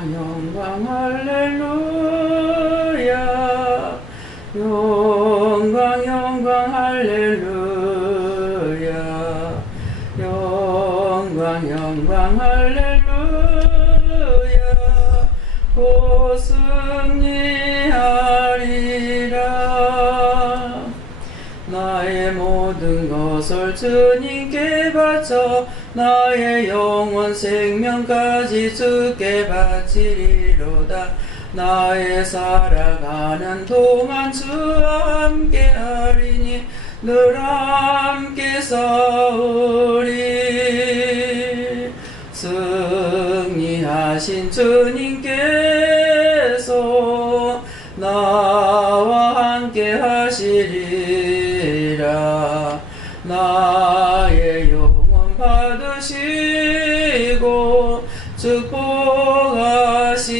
영광 할렐루야. 영광 영광 할렐루야. 영광 영광 할렐루야. 곧 승리하리라. 나의 모든 것을 주님께 바쳐 나의 영원 생명까지 주께 바치리로다. 나의 살아가는 동안 주와 함께하리니 늘 함께 싸우리. 승리하신 주님께서 나와 함께 하시리라. 나의 영혼 받으시고 축복하시리.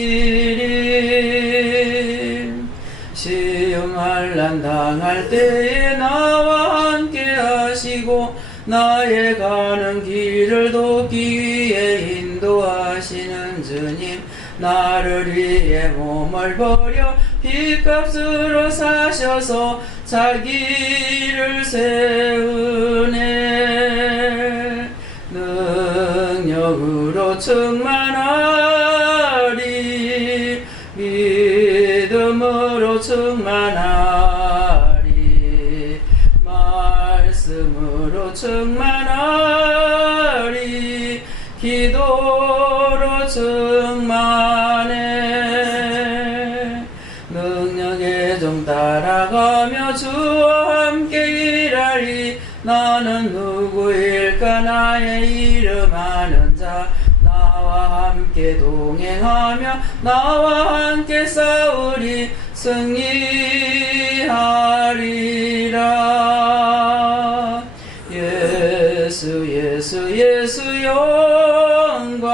시험 환난 당할 때에 나와 함께 하시고 나의 가는 길을 돕기 위해 인도하시는 주님. 나를 위해 몸을 버려 핏값으로 사셔서 자기를 세우네. 능력으로 충만하리. 믿음으로 충만하리. 말씀으로 충만하리. 기도로 충만해. 능력에 좀 따라가며 주와 함께 일하리. 나는 누구일까? 나의 이름 아는 자. 나와 함께 동행하며 나와 함께 싸우리. 승리하리라. 예수 예수 예수 영광.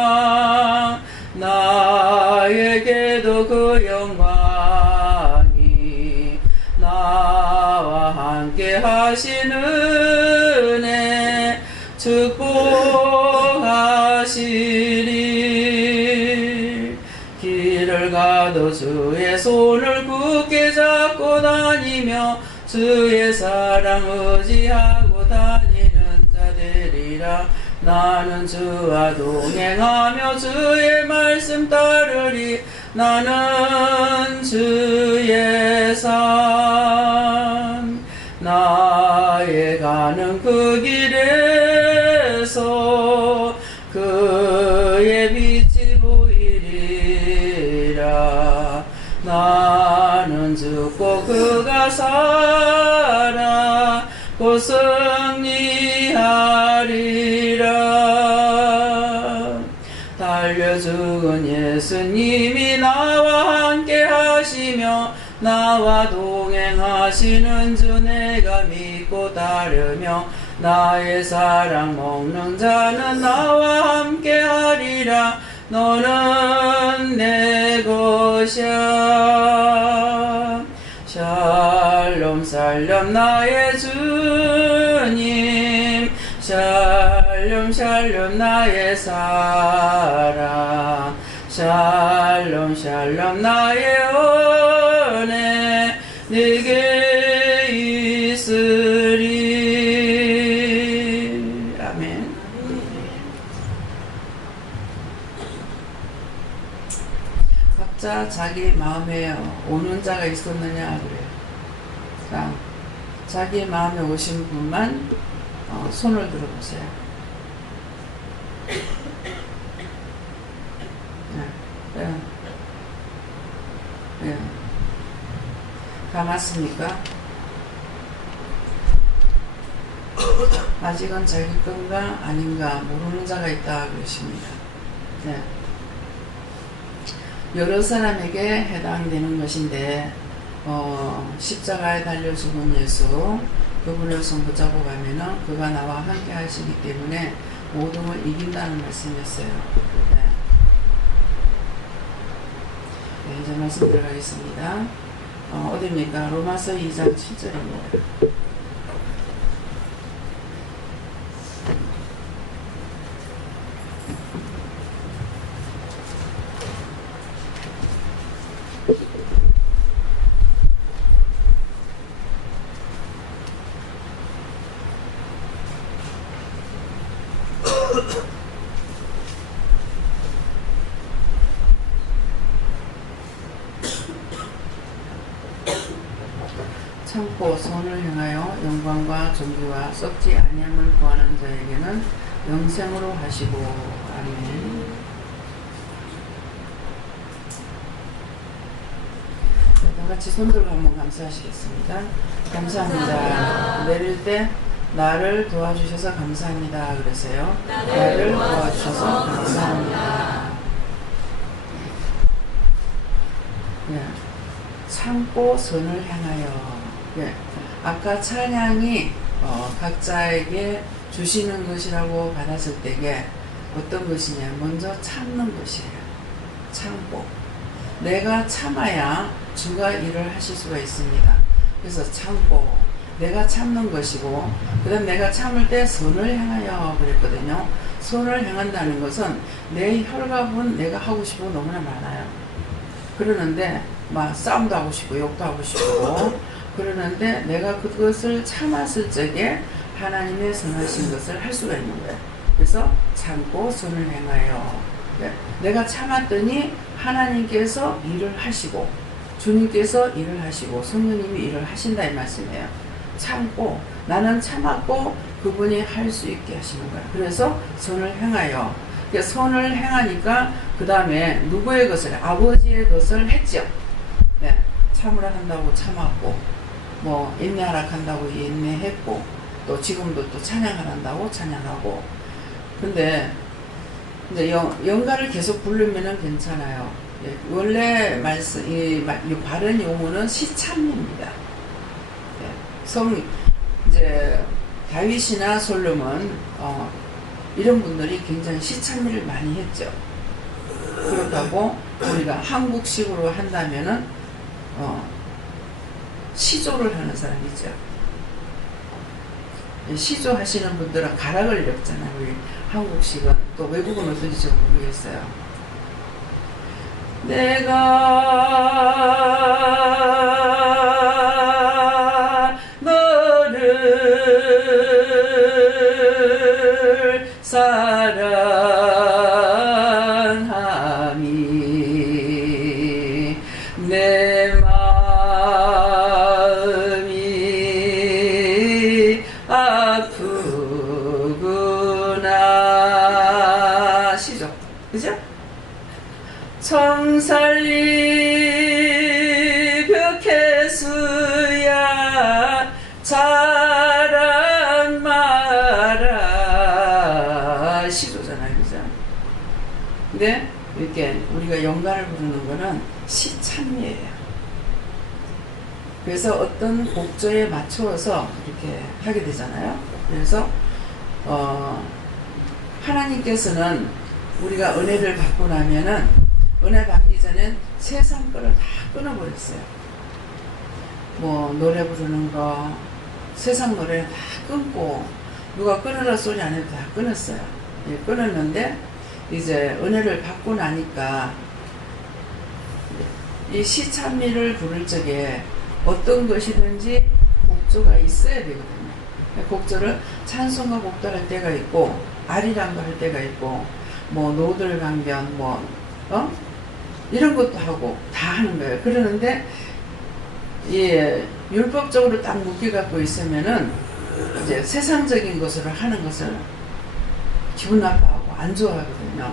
나에게도 그 영광이 나와 함께 하시는 애 축복하시리. 길을 가도 주의 손을 굳게 잡고 다니며 주의 사랑 의지하고 다니는 자들이라. 나는 주와 동행하며 주의 말씀 따르리. 나는 주의 삶. 나의 가는 그 길에서 그의 빛이 보이리라. 나는 죽고 그가 살아 곧 승리하리라. 달려 죽은 예수님이 나와 함께 하시며 나와 동행하시는 주 내가 믿고 따르며 나의 사랑 먹는 자는 나와 함께 하리라. 너는 내 것이야. 샬롬 샬롬 나의 주님. 샬롬 샬롬 나의 사랑. 샬롬 샬롬 나의 은혜 네게 있으리. 아멘. 각자 자기 마음에 오는 자가 있었느냐 그래요. 자, 자기 마음에 오신 분만 손을 들어보세요. 감았습니까? 아직은 자기 건가 아닌가 모르는 자가 있다 그러십니다. 네. 여러 사람에게 해당되는 것인데 십자가에 달려 죽은 예수 그분을 손 붙잡고 가면은 그가 나와 함께 하시기 때문에 모든 걸 이긴다는 말씀이었어요. 네. 네, 이제 말씀 들어가겠습니다. 어디입니까? 로마서 2장 7절입니다. 참고 선을 행하여 영광과 존귀와 썩지 아니함을 구하는 자에게는 영생으로 하시고. 아멘. 다 같이 손 들고 한번 감사하시겠습니다. 감사합니다. 내릴 때 나를 도와주셔서 감사합니다. 그러세요. 나를 도와주셔서 감사합니다. 예. 참고 선을 향하여. 예. 아까 찬양이 각자에게 주시는 것이라고 받았을 때에 어떤 것이냐, 먼저 참는 것이에요. 참고. 내가 참아야 주가 일을 하실 수가 있습니다. 그래서 참고, 내가 참는 것이고, 그 다음 내가 참을 때 선을 향하여 그랬거든요. 선을 향한다는 것은 내 혈갑은 내가 하고 싶은 거 너무나 많아요. 그러는데 막 싸움도 하고 싶고 욕도 하고 싶고 그러는데 내가 그것을 참았을 적에 하나님의 선하신 것을 할 수가 있는 거예요. 그래서 참고 선을 행하여. 내가 참았더니 하나님께서 일을 하시고 주님께서 일을 하시고 성령님이 일을 하신다 이 말씀이에요. 참고 나는 참았고 그분이 할 수 있게 하시는 거예요. 그래서 선을 행하여. 선을 행하니까 그 다음에 누구의 것을, 아버지의 것을 했죠. 네, 참으라 한다고 참았고, 뭐 인내하라 한다고 인내했고, 또 지금도 또 찬양한다고 찬양하고. 근데 이제 영가를 계속 부르면은 괜찮아요. 예, 원래 말씀 이 바른 용어는 시참입니다. 예, 이제 다윗이나 솔로몬 이런 분들이 굉장히 시참미를 많이 했죠. 그렇다고 우리가 한국식으로 한다면은 시조를 하는 사람이죠. 시조 하시는 분들은 가락을 엮잖아요. 우리 한국식은. 또 외국은 어떤지 잘 모르겠어요. 내가 너를 사랑함이 내 마음이 아프구나. 시죠. 그죠? 청살리 벽해수야 자랑 마라. 시조잖아요. 그죠? 근데 이렇게 우리가 영가를 부르는 거는 시참이에요. 그래서 어떤 곡조에 맞추어서 이렇게 하게 되잖아요. 그래서 하나님께서는 우리가 은혜를 받고 나면은 은혜 받기 전엔 세상 거를 다 끊어버렸어요. 뭐 노래 부르는 거 세상 노래 다 끊고 누가 끊으라 소리 안 해도 다 끊었어요. 예, 끊었는데 이제 은혜를 받고 나니까 이 시찬미를 부를 적에 어떤 것이든지 곡조가 있어야 되거든요. 곡조를 찬송과 곡도 할 때가 있고 아리랑도 할 때가 있고 뭐 노들강변 이런 것도 하고 다 하는 거예요. 그러는데 예, 율법적으로 딱 묶여갖고 있으면은 이제 세상적인 것으로 하는 것을 기분 나빠하고 안 좋아하거든요.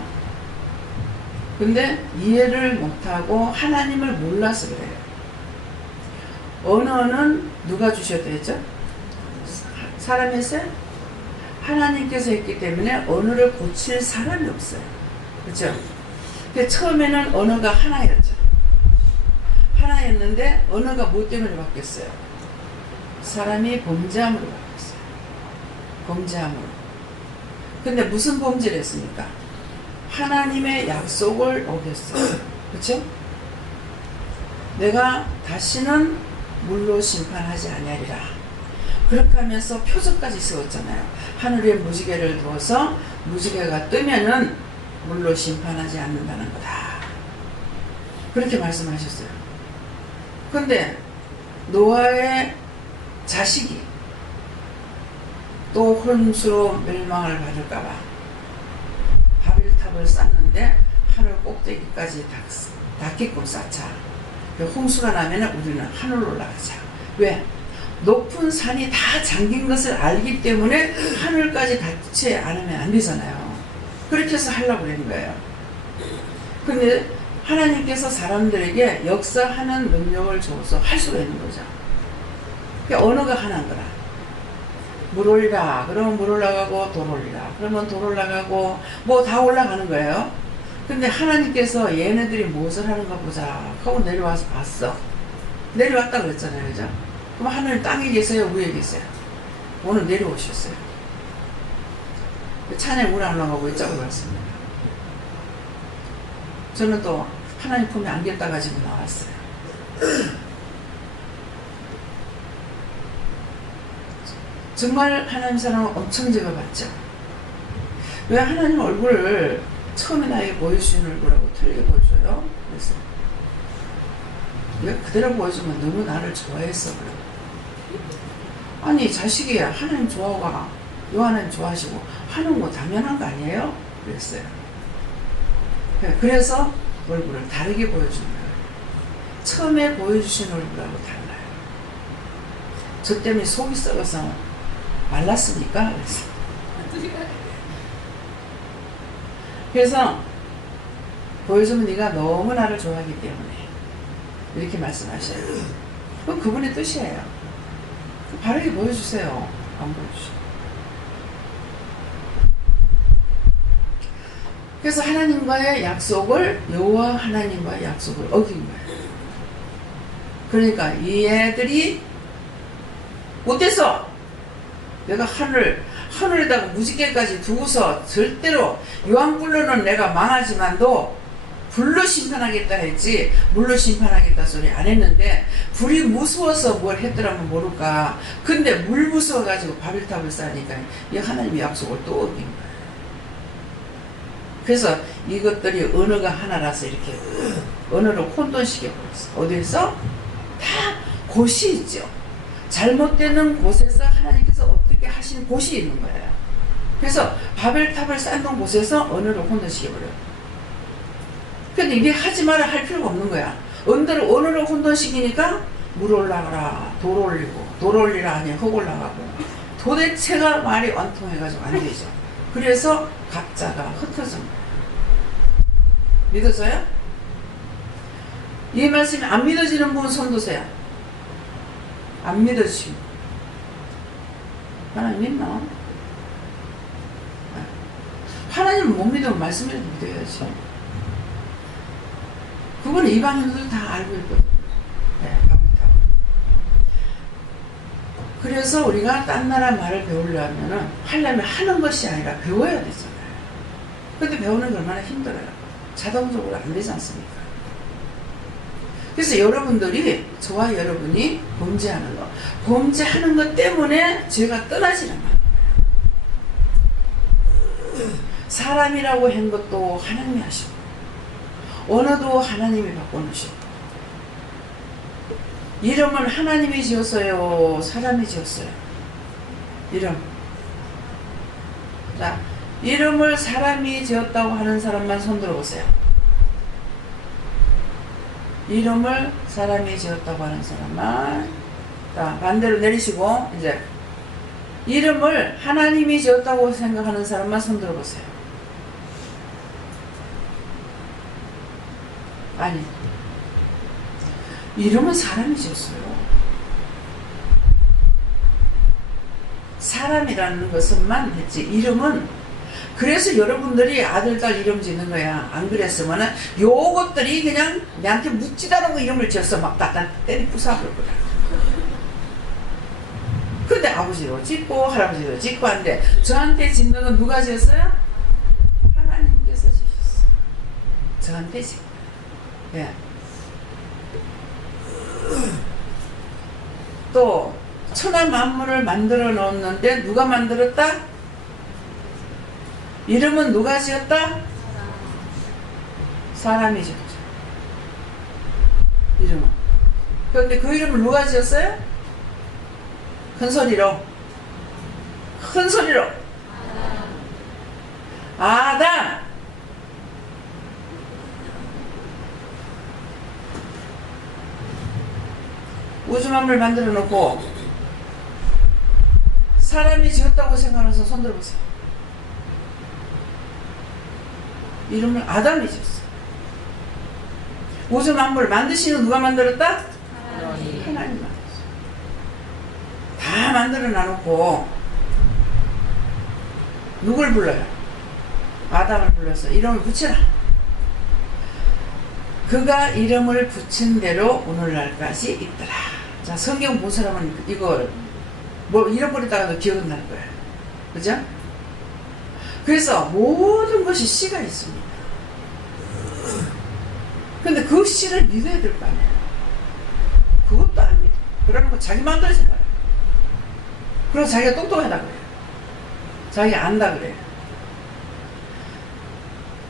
근데 이해를 못하고 하나님을 몰라서 그래요. 언어는 누가 주셔도 했죠? 사람이 했어요? 하나님께서 했기 때문에 언어를 고칠 사람이 없어요. 그렇죠? 근데 처음에는 언어가 하나였죠. 하나였는데 언어가 뭐 때문에 바뀌었어요? 사람이 범죄함으로 바뀌었어요. 범죄함으로. 근데 무슨 범죄를 했습니까? 하나님의 약속을 어겼어요. 그렇죠? 내가 다시는 물로 심판하지 아니하리라. 그렇게 하면서 표적까지 세웠잖아요. 하늘에 무지개를 두어서 무지개가 뜨면은 물로 심판하지 않는다는 거다. 그렇게 말씀하셨어요. 근데 노아의 자식이 또 홍수로 멸망을 받을까봐 바벨탑을 쌓는데 하늘 꼭대기까지 닿게끔 쌓자. 홍수가 나면 우리는 하늘로 올라가자. 왜? 높은 산이 다 잠긴 것을 알기 때문에 하늘까지 닿지 않으면 안 되잖아요. 그렇게 해서 하려고 그러는 거예요. 근데 하나님께서 사람들에게 역사하는 능력을 줘서 할 수가 있는 거죠. 그러니까 언어가 하나인 거라. 물 올리라 그러면 물 올라가고 돌 올리라 그러면 돌 올라가고 뭐 다 올라가는 거예요. 근데 하나님께서 얘네들이 무엇을 하는가 보자 하고 내려와서 봤어. 내려왔다 그랬잖아요. 그죠? 그럼 하나님 땅에 계세요? 위에 계세요? 오늘 내려오셨어요. 찬양 물 안 올라가고 이쪽으로 갔습니다. 저는 또 하나님 품에 안겼다 가지고 나왔어요. 정말 하나님 사랑을 엄청 제가 봤죠. 왜 하나님 얼굴을 처음에 나에게 보여주신 얼굴하고 틀리게 보여줘요? 그래서 왜 그대로 보여주면 너무 나를 좋아했어 그래. 아니 자식이 하나님 좋아하고 하나님 좋아하시고 하는 거 당연한 거 아니에요? 그랬어요. 그래서 얼굴을 다르게 보여주는 거예요. 처음에 보여주신 얼굴하고 달라요. 저 때문에 속이 썩어서 말랐으니까 그래서 보여주면 네가 너무 나를 좋아하기 때문에 이렇게 말씀하셔요. 그건 그분의 뜻이에요. 바르게 보여주세요. 안 보여주셔요. 그래서 하나님과의 약속을 여호와 하나님과의 약속을 어긴 거예요. 그러니까 이 애들이 못해서 내가 하늘에다가 무지개까지 두고서 절대로 요한불로는 내가 망하지만도 불로 심판하겠다 했지 물로 심판하겠다 소리 안 했는데 불이 무서워서 뭘 했더라면 모를까. 근데 물 무서워가지고 바벨탑을 쌓으니까 이 하나님의 약속을 또 어긴 거예요. 그래서 이것들이 언어가 하나라서 이렇게 언어를 혼돈시켜버렸어. 어디에서? 다 곳이 있죠. 잘못되는 곳에서 하나님께서 어떻게 하신 곳이 있는 거예요. 그래서 바벨탑을 쌓는 곳에서 언어를 혼돈시켜버려요. 근데 이게 하지 마라 할 필요가 없는 거야. 언어를 혼돈시키니까 물 올라가라 돌 올리고 돌 올리라 하니 흙 올라가고 도대체가 말이 완통해가지고 안 되죠. 그래서 각자가 흩어진 거예요. 믿어져요? 이 말씀이 안 믿어지는 분은 손 드세요. 안 믿어지시고 하나님 믿나? 하나님을 못 믿으면 말씀이라도 믿어야지. 그건 이방인들 다 알고 있거든요. 네, 그래서 우리가 딴 나라 말을 배우려면 하려면 하는 것이 아니라 배워야 되잖아요. 근데 배우는 게 얼마나 힘들어요. 자동적으로 안 되지 않습니까? 그래서 여러분들이 저와 여러분이 범죄하는 것 범죄하는 것 때문에 죄가 떠나지는 거예요. 사람이라고 한 것도 하나님이 하시고 언어도 하나님이 바꿔놓으시고 이름을 하나님이 지었어요? 사람이 지었어요? 이름. 자, 이름을 사람이 지었다고 하는 사람만 손 들어보세요. 이름을 사람이 지었다고 하는 사람만. 자, 반대로 내리시고 이제 이름을 하나님이 지었다고 생각하는 사람만 손 들어보세요. 아니, 이름은 사람이 지었어요. 사람이라는 것은만 했지 이름은. 그래서 여러분들이 아들 딸 이름 짓는 거야. 안 그랬으면은 요것들이 그냥 내한테 묻지도 않은 거 이름을 지었어. 막 갖다 때리 부숴버릴 거야. 근데 아버지도 짓고 할아버지도 짓고 한데 저한테 짓는 건 누가 지었어요? 하나님께서 지셨어. 저한테 짓고. 예. 또 천하 만물을 만들어 놓았는데 누가 만들었다? 이름은 누가 지었다? 사람이 지었죠. 이름은. 그런데 그 이름을 누가 지었어요? 큰 소리로. 큰 소리로. 아담. 우주 만물 만들어 놓고 사람이 지었다고 생각해서 손 들어보세요. 이름을 아담이 지었어. 우주 만물 만드시는 누가 만들었다? 하나님 만들었어. 다 만들어 놔놓고 누굴 불러요? 아담을 불러서 이름을 붙여라. 그가 이름을 붙인 대로 오늘날까지 있더라. 자, 성경 본 사람은 이거 뭐 잃어버리다가도 기억은 날 거야. 그죠? 그래서 모든 것이 씨가 있습니다. 근데 그 씨를 믿어야 될 거 아니에요. 그것도 아닙니다. 그러고 자기 마음대로 생각해요. 그리고 자기가 똑똑하다 그래요. 자기가 안다 그래요.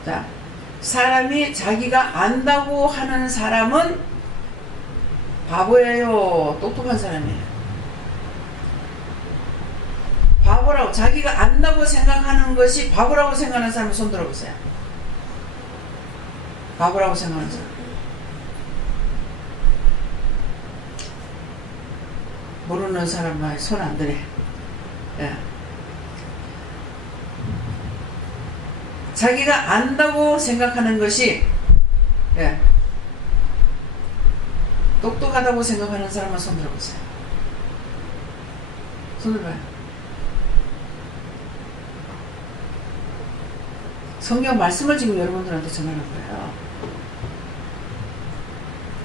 자, 사람이 자기가 안다고 하는 사람은 바보예요? 똑똑한 사람이에요? 바보라고, 자기가 안다고 생각하는 것이 바보라고 생각하는 사람 손 들어보세요. 바보라고 생각하는 사람. 모르는 사람만 손 안 드네. 예. 자기가 안다고 생각하는 것이, 예, 똑똑하다고 생각하는 사람만 손 들어보세요. 손 들어봐요. 성경 말씀을 지금 여러분들한테 전하는 거예요.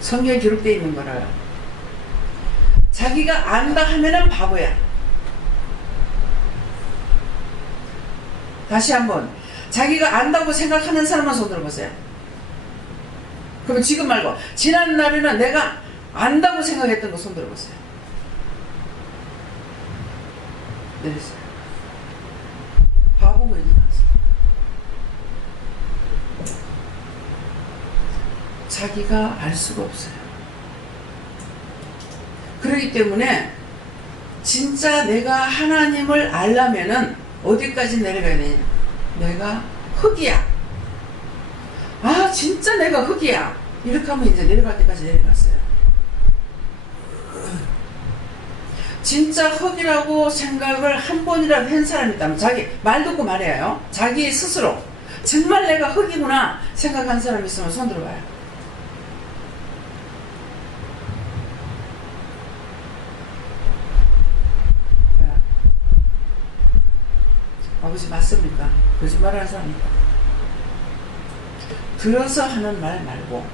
성경에 기록되어 있는 거를. 자기가 안다 하면은 바보야. 다시 한번. 자기가 안다고 생각하는 사람만 손 들어보세요. 그럼 지금 말고 지난 날에는 내가 안다고 생각했던 거 손 들어보세요. 내렸어요. 바보가 일어났어요. 자기가 알 수가 없어요. 그렇기 때문에 진짜 내가 하나님을 알려면은 어디까지 내려가야 되냐? 내가 흙이야. 아, 진짜 내가 흙이야. 이렇게 하면 이제 내려갈 때까지 내려갔어요. 진짜 흙이라고 생각을 한 번이라도 한 사람이 있다면, 자기 말 듣고 말해요. 자기 스스로 정말 내가 흙이구나 생각한 사람이 있으면 손 들어봐요. 아버지 맞습니까? 거짓말하는 사람입니다. 들어서 하는 말 말고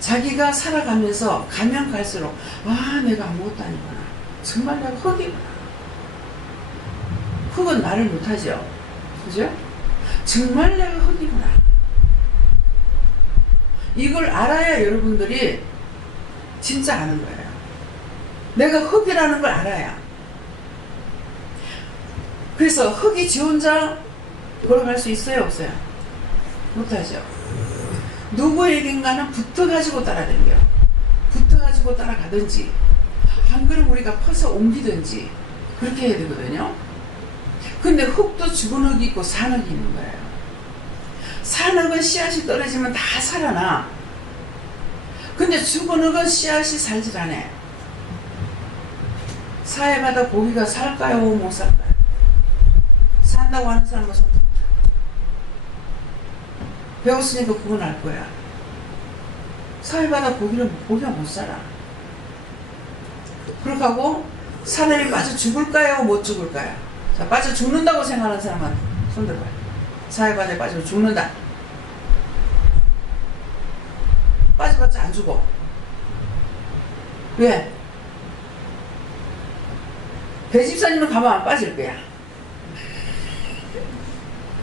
자기가 살아가면서 가면 갈수록 아, 내가 아무것도 아니구나. 정말 내가 흙이구나. 흙은 말을 못하죠. 그죠? 정말 내가 흙이구나. 이걸 알아야 여러분들이 진짜 아는 거예요. 내가 흙이라는 걸 알아야. 그래서 흙이 지 혼자 걸어갈 수 있어요? 없어요? 못하죠. 누구에겐가는 붙어가지고 따라다녀. 붙어가지고 따라가든지 한 걸음 우리가 퍼서 옮기든지 그렇게 해야 되거든요. 근데 흙도 죽은 흙이 있고 산 흙이 있는 거예요. 산 흙은 씨앗이 떨어지면 다 살아나. 근데 죽은 흙은 씨앗이 살질 않아. 사해바다 고기가 살까요? 못 살까요? 산다고 하는 사람은 손 들어. 배웠으니까 그건 알 거야. 사해바다 고기가 못 살아. 그렇게 하고 사람이 빠져 죽을까요? 못 죽을까요? 자, 빠져 죽는다고 생각하는 사람은 손 들어봐요. 사해바다에 빠지면 죽는다. 빠져봤자 안 죽어. 왜? 배집사님은 가면 안 빠질 거야.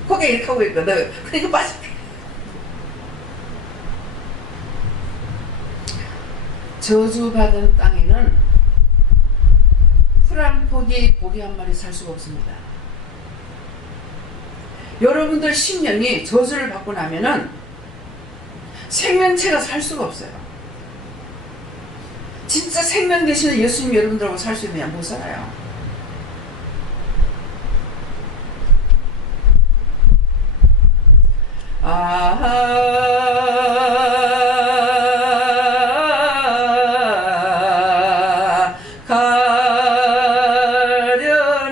고개 이렇게 하고 있거든. 그러니까 빠질게. 저주받은 땅에는 풀 한 포기, 고기 한 마리 살 수가 없습니다. 여러분들 심령이 저주를 받고 나면은 생명체가 살 수가 없어요. 진짜 생명 되시는 예수님 여러분들하고 살 수 있느냐? 못 살아요. 가련한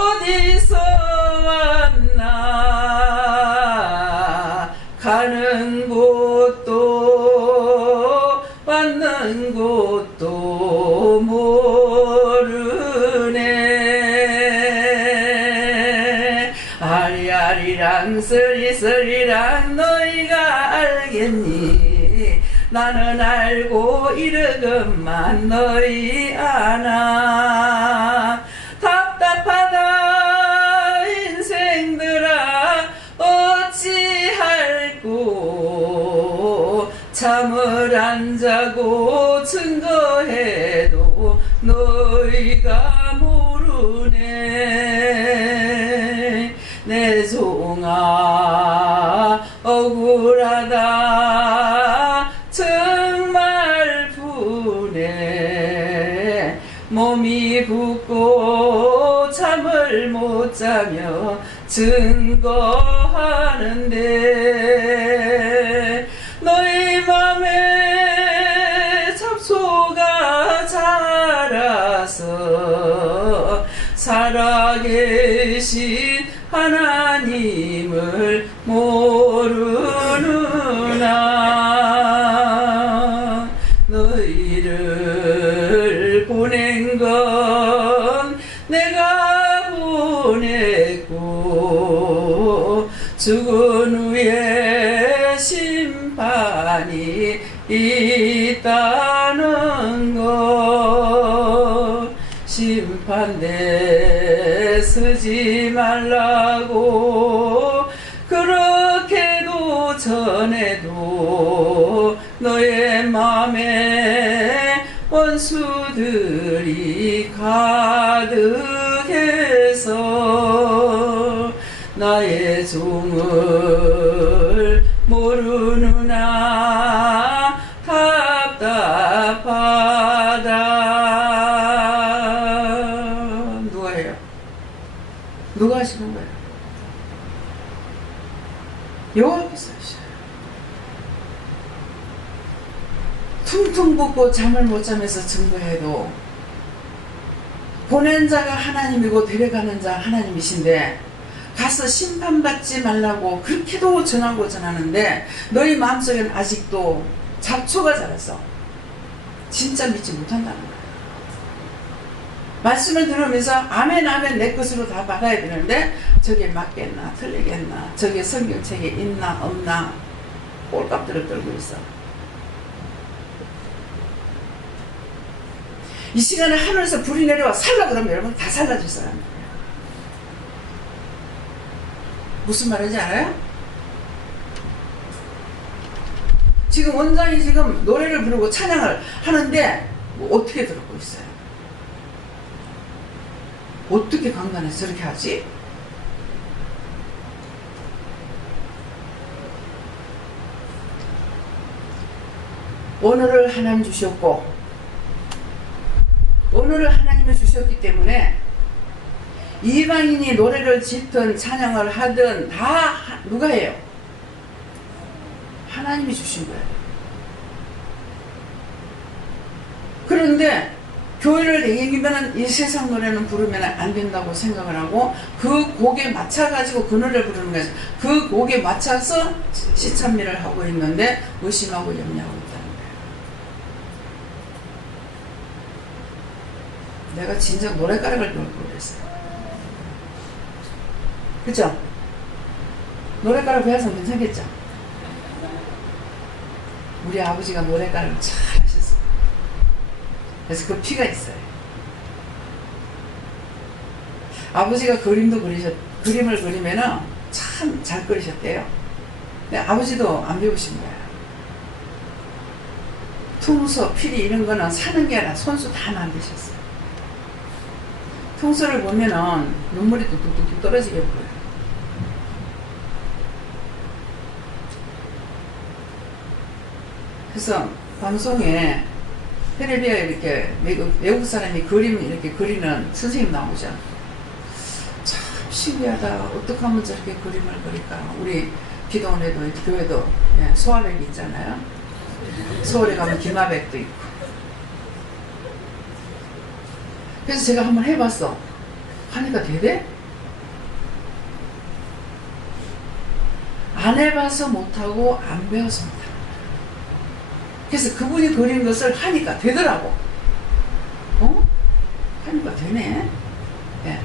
어디서 왔나 가는 곳도 왔는 곳도 모르네. 아리아리랑 쓰리쓰리랑 너희가 알겠니. 나는 알고 이르건만 너희 아나. 답답하다 인생들아 어찌할꼬. 잠을 안 자고 증거해도 너희가 모르네. 내 종아 억울하다 정말 분해. 몸이 붓고 잠을 못 자며 증거하는데 너희 맘에 잡초가 자라서 살아계신 하나님을 모르느나. 너희를 보낸 건 내가 보냈고 죽은 후에 심판이 있다는 것. 심판대 서지 말라고 그렇게도 전해도 너의 맘에 원수들이 가득해서 나의 종을 모르느나 답답하다. 누가 해요? 누가 하시는 거예요? 여호와께서 하셔요. 퉁퉁 붓고 잠을 못 자면서 증거해도 보낸 자가 하나님이고 데려가는 자가 하나님이신데 가서 심판받지 말라고 그렇게도 전하고 전하는데 너희 마음속에는 아직도 잡초가 자라서 진짜 믿지 못한다는 거예요. 말씀을 들으면서 아멘 아멘 내 것으로 다 받아야 되는데 저게 맞겠나 틀리겠나 저게 성경책에 있나 없나 꼴값들을 떨고 있어. 이 시간에 하늘에서 불이 내려와 살라 그러면 여러분 다 살라질 사람이에요. 무슨 말인지 알아요? 지금 원장이 지금 노래를 부르고 찬양을 하는데 뭐 어떻게 들었고 있어요? 어떻게 강단에서 저렇게 하지? 오늘을 하나님 주셨고 오늘을 하나님이 주셨기 때문에 이방인이 노래를 짓든 찬양을 하든 다 누가 해요? 하나님이 주신 거예요. 그런데 교회를 다니면 이 세상 노래는 부르면 안 된다고 생각을 하고 그 곡에 맞춰가지고 그 노래를 부르는 거죠. 그 곡에 맞춰서 시찬미를 하고 있는데 의심하고 염려하고 있다는 거예요. 내가 진짜 노래가락을 놓을 뻔했어요. 그죠? 노래가락 배워서 괜찮겠죠? 우리 아버지가 노래가락을 잘 하셨어요. 그래서 그 피가 있어요. 아버지가 그림을 그리면은 참 잘 그리셨대요. 근데 아버지도 안 배우신 거예요. 퉁소, 피리 이런 거는 사는 게 아니라 손수 다 만드셨어요. 퉁소를 보면은 눈물이 뚝뚝뚝 떨어지게 보여요. 그래서 방송에 텔레비에 이렇게 외국 사람이 그림 이렇게 그리는 선생님 나오죠. 참 신기하다. 어떻게 하면 저렇게 그림을 그릴까. 우리 기도원에도 교회도 소아백이 있잖아요. 서울에 가면 김하백도 있고. 그래서 제가 한번 해봤어. 하니까 되대? 안 해봐서 못하고 안 배워서 못하고. 그래서 그분이 그린 것을 하니까 되더라고. 하니까 되네. 예.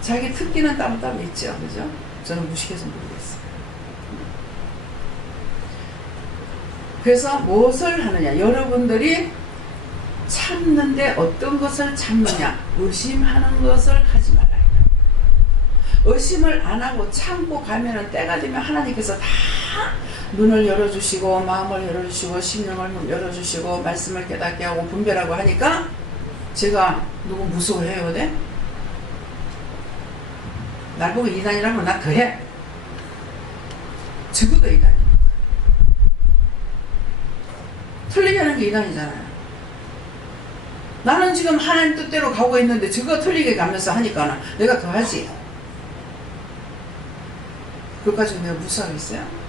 자기 특기는 따로따로 있죠. 그죠? 저는 무식해서 모르겠어요. 그래서 무엇을 하느냐? 여러분들이 참는데 어떤 것을 참느냐? 의심하는 것을 하지 말라. 의심을 안 하고 참고 가면은 때가 되면 하나님께서 다 눈을 열어주시고 마음을 열어주시고 심령을 열어주시고 말씀을 깨닫게 하고 분별하고 하니까 제가 누구 무서워해요? 네? 날 보고 이단이라면 나 더해. 적어도 이단이니까. 틀리게 하는 게 이단이잖아요. 나는 지금 하나님 뜻대로 가고 있는데 저거 틀리게 가면서 하니까 내가 더 하지. 그것까지 내가 무서워하겠어요?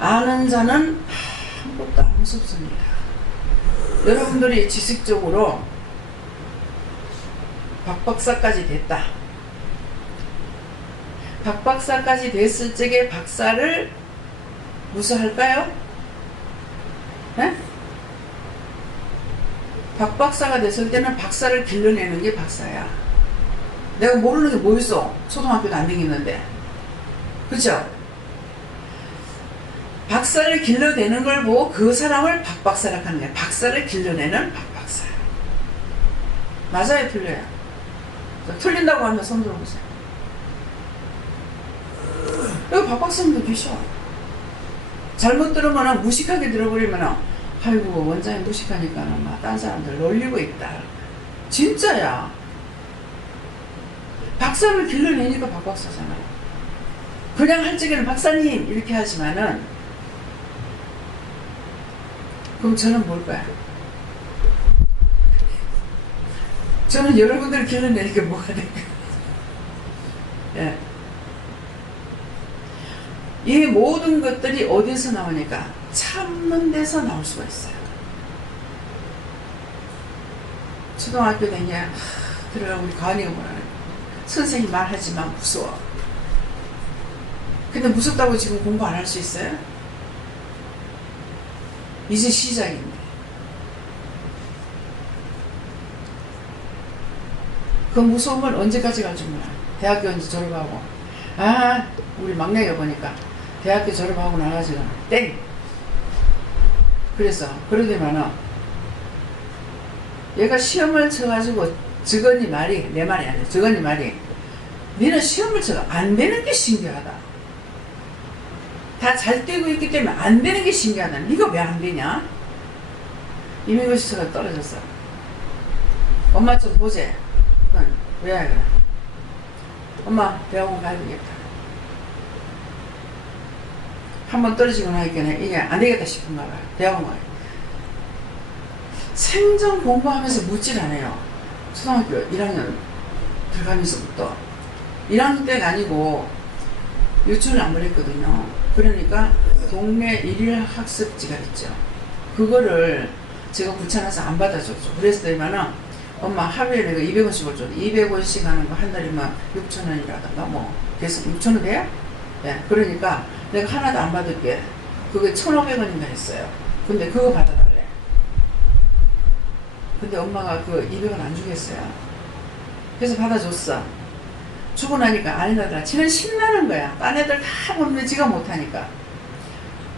아는 자는 아무것도 안 무섭습니다. 여러분들이 지식적으로 박박사까지 됐다. 박박사까지 됐을 적에 박사를 무서워할까요? 네? 박박사가 됐을 때는 박사를 길러내는 게 박사야. 내가 모르는 게 뭐 있어? 초등학교도 안 다녔는데. 그쵸? 박사를 길러내는 걸 보고 그 사람을 박박사라고 하는 거야. 박사를 길러내는 박박사. 맞아요? 틀려요? 틀린다고 하면 손 들어보세요. 여기 박박사님도 계셔. 잘못 들으면 무식하게 들어버리면 아이고 원장님 무식하니까 막 딴 사람들 놀리고 있다. 진짜야. 박사를 길러내니까 박박사잖아. 그냥 할 적에는 박사님 이렇게 하지만은 그럼 저는 뭘까요? 저는 여러분들을 길러내니까 뭐가 될까요? 예. 이 모든 것들이 어디서 나오니까 참는 데서 나올 수가 있어요. 초등학교 다니냐 들어가 우리 가은이가 뭐라 그래. 선생님 말하지만 무서워. 근데 무섭다고 지금 공부 안 할 수 있어요? 이제 시작인데. 그 무서움을 언제까지 갈 줄 몰라. 대학교 이제 졸업하고 우리 막내가 보니까 대학교 졸업하고 나가지고 땡. 그래서 그러더만은 얘가 시험을 쳐가지고 저건이 말이 내 말이 아니야. 저건이 말이 니는 시험을 쳐도 안 되는 게 신기하다. 다 잘 되고 있기 때문에 안 되는 게 신기하다. 니가 왜 안 되냐? 임용고시가 떨어졌어. 엄마 좀 보재. 왜 그래? 엄마 대학원 가야 되겠다. 한번 떨어지고 나니까 이게 안 되겠다 싶은가 봐요. 대학원 가요. 생전 공부하면서 묻질 않아요. 초등학교 1학년 들어가면서부터 1학년 때가 아니고 유치원을 안 보냈거든요. 그러니까 동네 일일 학습지가 있죠. 그거를 제가 귀찮아서 안 받아줬죠. 그래서 되면은 엄마 하루에 내가 200원씩을 줘. 200원씩 하는 거 한 달이면 6,000원이라든가 뭐 그래서 6,000원 돼요? 네. 그러니까 내가 하나도 안 받을게. 그게 1,500원인가 했어요. 근데 그거 받아달래. 근데 엄마가 그 200원 안 주겠어요. 그래서 받아줬어. 주고 나니까 아니라더라. 쟤는 신나는 거야. 딴 애들 다 보는데 지가 못하니까.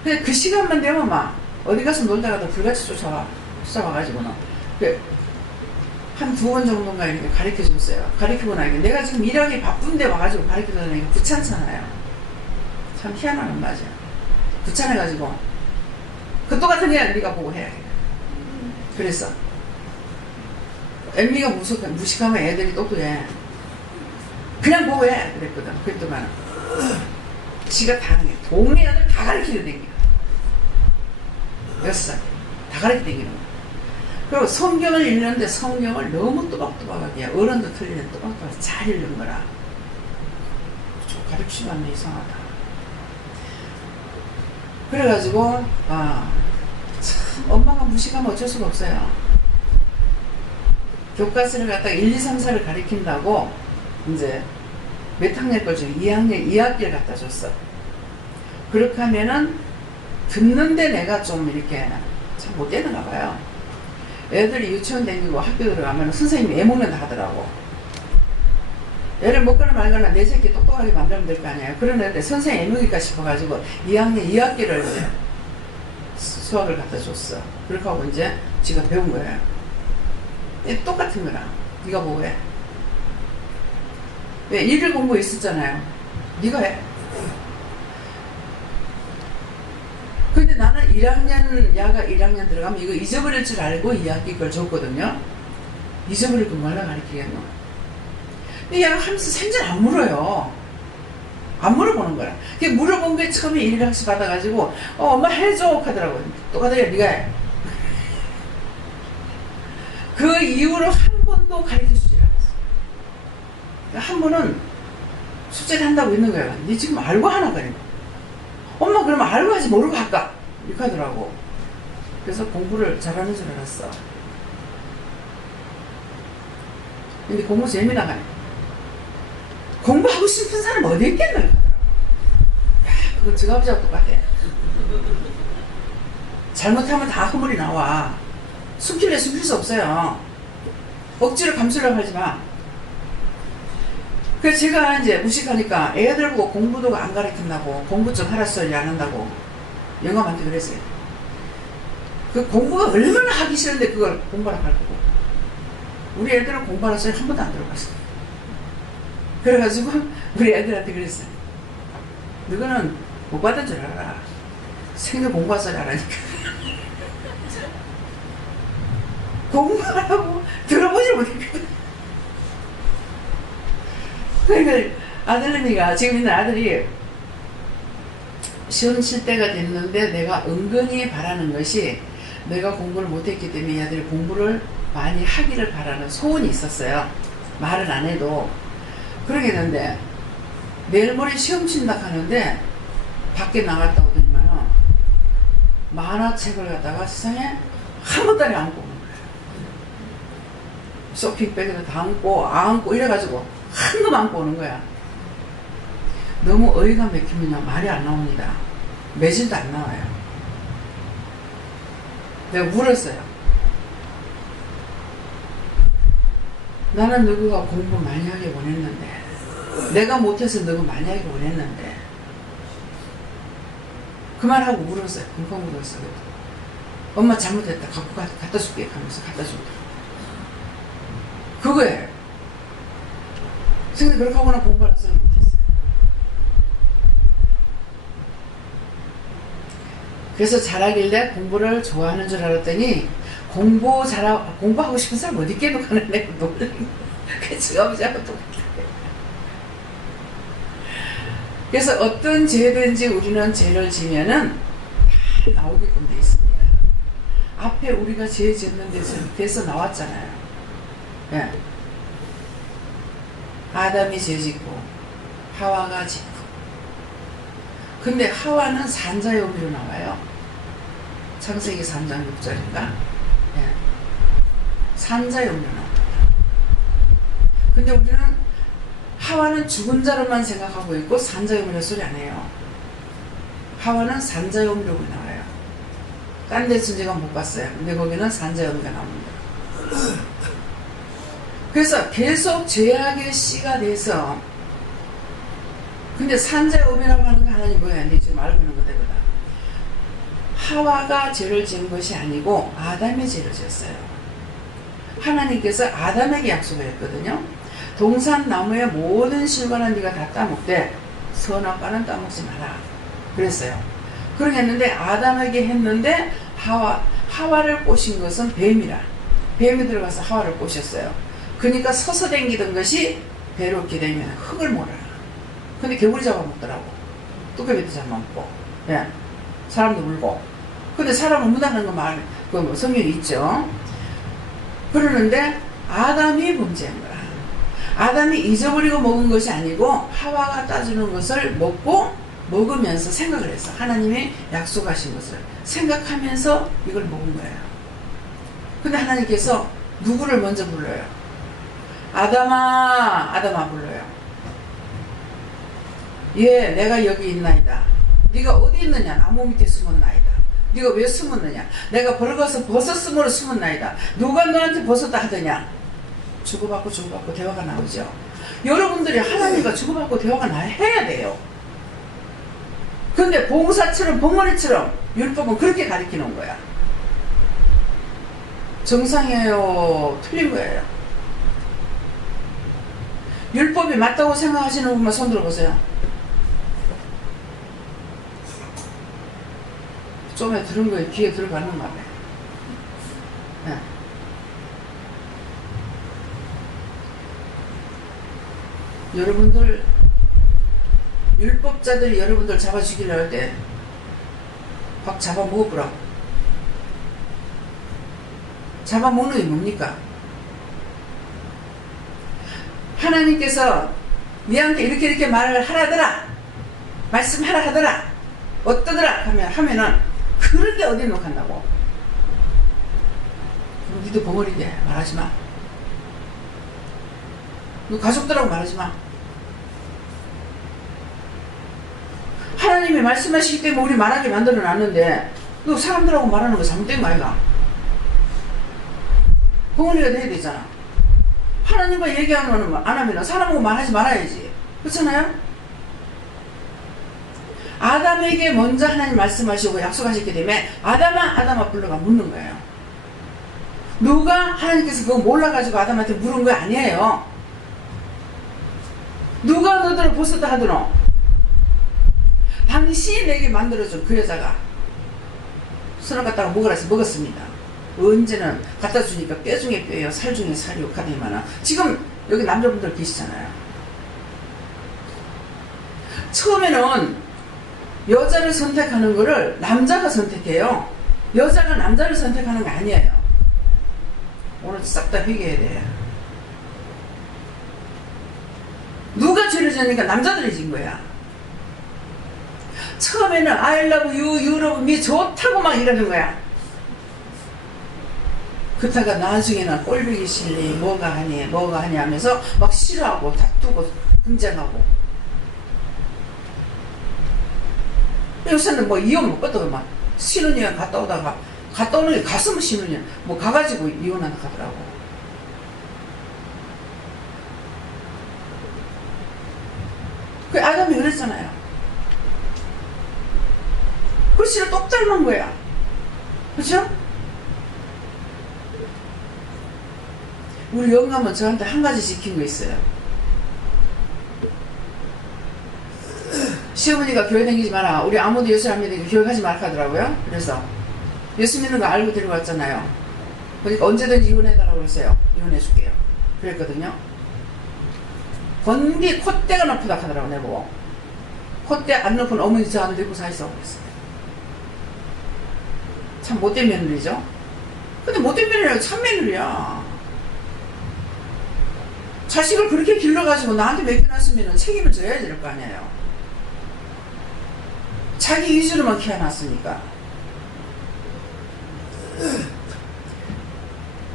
근데 그 시간만 되면 막 어디 가서 놀다가도 불같이 쫓아와가지고는 한 2번 정도인가 이렇게 가르쳐 줬어요. 가르치고 나니까 내가 지금 일하기 바쁜데 와가지고 가르쳐 주니까 귀찮잖아요. 참 희한한 맞아. 귀찮아가지고 그 똑같은 애를 네가 보고 해야 돼. 그래서 엠미가 무식하면 애들이 똑똑해. 그냥 보고 해 그랬거든. 그랬더만 지가 다 하는 게 동네 애들 다 가르치려 댕겨. 6살 다 가르치려 댕기는 거야. 그리고 성경을 읽는데 성경을 너무 또박또박하게 어른도 틀리는 또박또박 잘 읽는 거라. 좀 가르치면 안 돼. 이상하다. 그래가지고 참 엄마가 무식하면 어쩔 수가 없어요. 교과서를 갖다가 1, 2, 3, 4를 가리킨다고 이제 몇 학년 걸 중에 2학년 2학기를 갖다 줬어. 그렇게 하면은 듣는데 내가 좀 이렇게 참 못되는가 봐요. 애들이 유치원 다니고 학교 들어가면 선생님이 애먹는다 하더라고. 애를 먹거나 말거나 내 새끼 똑똑하게 만들면 될 거 아니에요. 그러는데 선생님 애먹일까 싶어가지고 2학년 2학기를 이제 수학을 갖다 줬어. 그렇게 하고 이제 지가 배운 거예요. 똑같은 거라. 네가 뭐 해? 왜? 1일 공부 있었잖아요. 네가 해. 근데 나는 1학년, 야가 1학년 들어가면 이거 잊어버릴 줄 알고 2학기 걸 줬거든요. 잊어버릴 거 뭐라 가르치겠노? 근데 야가 하면서 생전 안 물어요. 안 물어보는 거야. 그 물어본 게 처음에 1학시 받아가지고, 엄마 해줘! 하더라고요. 똑같아요. 네가 해. 그 이후로 한 번도 가르쳐주지 않았어. 한 번은 숙제를 한다고 있는 거야. 니 지금 알고 하나? 그래. 엄마 그러면 알고 하지 모르고 할까? 이렇게 하더라고. 그래서 공부를 잘하는 줄 알았어. 근데 공부 재미나가네. 공부하고 싶은 사람 어디 있겠노? 야, 그건 지가 아버지하고 똑같아. 잘못하면 다 허물이 나와. 숨길래 숨길 수 없어요. 억지로 감추려고 하지 마. 그래서 제가 이제 무식하니까 애들 보고 공부도 안 가르친다고, 공부 좀 하라 소리 안 한다고 영감한테 그랬어요. 그 공부가 얼마나 하기 싫은데 그걸 공부하라 할 거고. 우리 애들은 공부하라 소리 한 번도 안 들어봤어. 그래가지고 우리 애들한테 그랬어요. 너희는 못 받은 줄 알아. 생전 공부할 소리 안 하니까. 공부하라고 들어보지 못했거든. 그러니까 아들내미가, 지금 있는 아들이 시험 칠 때가 됐는데 내가 은근히 바라는 것이, 내가 공부를 못했기 때문에 이 아들이 공부를 많이 하기를 바라는 소원이 있었어요. 말은 안 해도. 그러겠는데 내일 모레 시험 친다 하는데 밖에 나갔다 오더니만은 만화책을 갖다가 세상에 한 번다리 안고 오는 거예요. 쇼핑백에도 다 안고 이래가지고 한 놈 안고 오는 거야. 너무 어이가 맥히면 말이 안 나옵니다. 매질도 안 나와요. 내가 물었어요. 나는 너가 공부 많이 하길 원했는데, 내가 못해서 너가 많이 하길 원했는데, 그만하고 물었어요. 금방 물었어요. 엄마 잘못했다. 갖다 줄게 하면서 갖다 줬다. 그거예요. 근데 그렇게 하고는 공부를 하지 못했어요. 그래서 잘하길래 공부를 좋아하는 줄 알았더니, 공부하고 싶은 사람 어디 있겠노? 하는 애가 놀라는 거야. 그래서 아버지하고 똑같아. 그래서 어떤 죄든지 우리는 죄를 지면은 다 나오게끔 돼 있습니다. 앞에 우리가 죄 짓는 데서 나왔잖아요. 예. 아담이 죄 짓고 하와가 짓고. 근데 하와는 산자의 의미로 나와요. 창세기 3장 6절인가? 예. 산자의 의미로 나옵니다. 근데 우리는 하와는 죽은 자로만 생각하고 있고 산자의 의미로 소리 안 해요. 하와는 산자의 의미로 나와요. 딴 데서 제가 못 봤어요. 근데 거기는 산자의 의미가 나옵니다. 그래서 계속 죄악의 씨가 돼서, 근데 산자의 의미라고 하는 거 하나님 뭐야? 네 지금 알고 있는 것들보다 하와가 죄를 지은 것이 아니고 아담의 죄를 지었어요. 하나님께서 아담에게 약속을 했거든요. 동산나무의 모든 실과는 네가 다 따먹되 선악과는 따먹지 마라 그랬어요. 그렇게 했는데 아담에게 했는데 하와를 꼬신 것은 뱀이 들어가서 하와를 꼬셨어요. 그러니까 서서 댕기던 것이 배롭게 되면 흙을 몰아라. 근데 개구리 잡아먹더라고. 뚝배기도 잡아먹고, 예. 사람도 물고. 근데 사람을 문다는 거 그 성경에 있죠. 그러는데 아담이 범죄한 거야. 아담이 잊어버리고 먹은 것이 아니고 하와가 따주는 것을 먹으면서 생각을 했어. 하나님이 약속하신 것을 생각하면서 이걸 먹은 거예요. 근데 하나님께서 누구를 먼저 불러요? 아담아, 아담아 불러요. 예, 내가 여기 있나이다. 네가 어디 있느냐? 나무 밑에 숨었나이다. 네가 왜 숨었느냐? 내가 벌거서 벗었으므로 숨었나이다. 누가 너한테 벗었다 하더냐? 주고받고 주고받고 대화가 나오죠. 여러분들이 하나님과 주고받고 대화가 해야 돼요. 근데 봉사처럼 벙어리처럼 율법은 그렇게 가르치는 거야. 정상이에요? 틀린 거예요? 율법이 맞다고 생각하시는 분만 손 들어보세요. 좀에 들은 거에 귀에 들어가는 말이에요. 네. 여러분들 율법자들이 여러분들 잡아 죽이려 할 때 확 잡아 먹어보라. 잡아 먹는 게 뭡니까? 하나님께서 니한테 이렇게 말을 하라더라, 말씀하라 하더라, 어떠더라 하면은 그렇게 어디 놓간다고. 그럼 니도 벙어리게 말하지마. 너 가족들하고 말하지마. 하나님이 말씀하시기 때문에 우리 말하게 만들어 놨는데 너 사람들하고 말하는 거 잘못된 거 아이가? 벙어리가 돼야 되잖아. 하나님과 얘기하면 안 하면 사람하고 말하지 말아야지. 그렇잖아요? 아담에게 먼저 하나님 말씀하시고 약속하셨기 때문에 아담아 아담아 불러가 묻는 거예요. 누가 하나님께서 그거 몰라가지고 아담한테 물은 거 아니에요. 누가 너들을 벗었다 하더노? 당신이 내게 만들어준 그 여자가 선을 갖다가 먹으라 해서 먹었습니다. 언제는 갖다 주니까 뼈 중에 뼈예요, 살 중에 살이요 하더니만 지금 여기 남자분들 계시잖아요. 처음에는 여자를 선택하는 거를 남자가 선택해요. 여자가 남자를 선택하는 게 아니에요. 오늘 싹 다 회개해야 돼. 누가 죄를 지으니까 남자들이 진 거야. 처음에는 I love you, you love me 좋다고 막 이러는 거야. 그러다가 나중에는 꼴보기 싫니, 뭐가 하니 하면서 막 싫어하고 다투고 분쟁하고. 요새는 뭐 이혼 못 받다가 막 신혼여행 갔다 오는 게 갔으면 신혼여행 뭐 가가지고 이혼한다 하더라고. 그 아담이 그랬잖아요. 글씨를 똑 닮은 거야. 그렇죠? 우리 영감은 저한테 한 가지 지킨 거 있어요. 시어머니가 교회 다니지 마라. 우리 아무도 예수 안 믿으니까 교회 가지 말라 하더라고요. 그래서 예수 믿는 거 알고 데리고 왔잖아요. 그러니까 언제든지 이혼해달라고 그랬어요. 이혼해줄게요. 그랬거든요. 건디 콧대가 높다 하더라고 내보고. 콧대 안 높은 어머니 저 안 데리고 사있어 그랬어요. 참 못된 며느리죠. 근데 못된 며느리가 참 며느리야. 자식을 그렇게 길러가지고 나한테 맡겨놨으면 책임을 져야 될 거 아니에요. 자기 위주로만 키워놨으니까.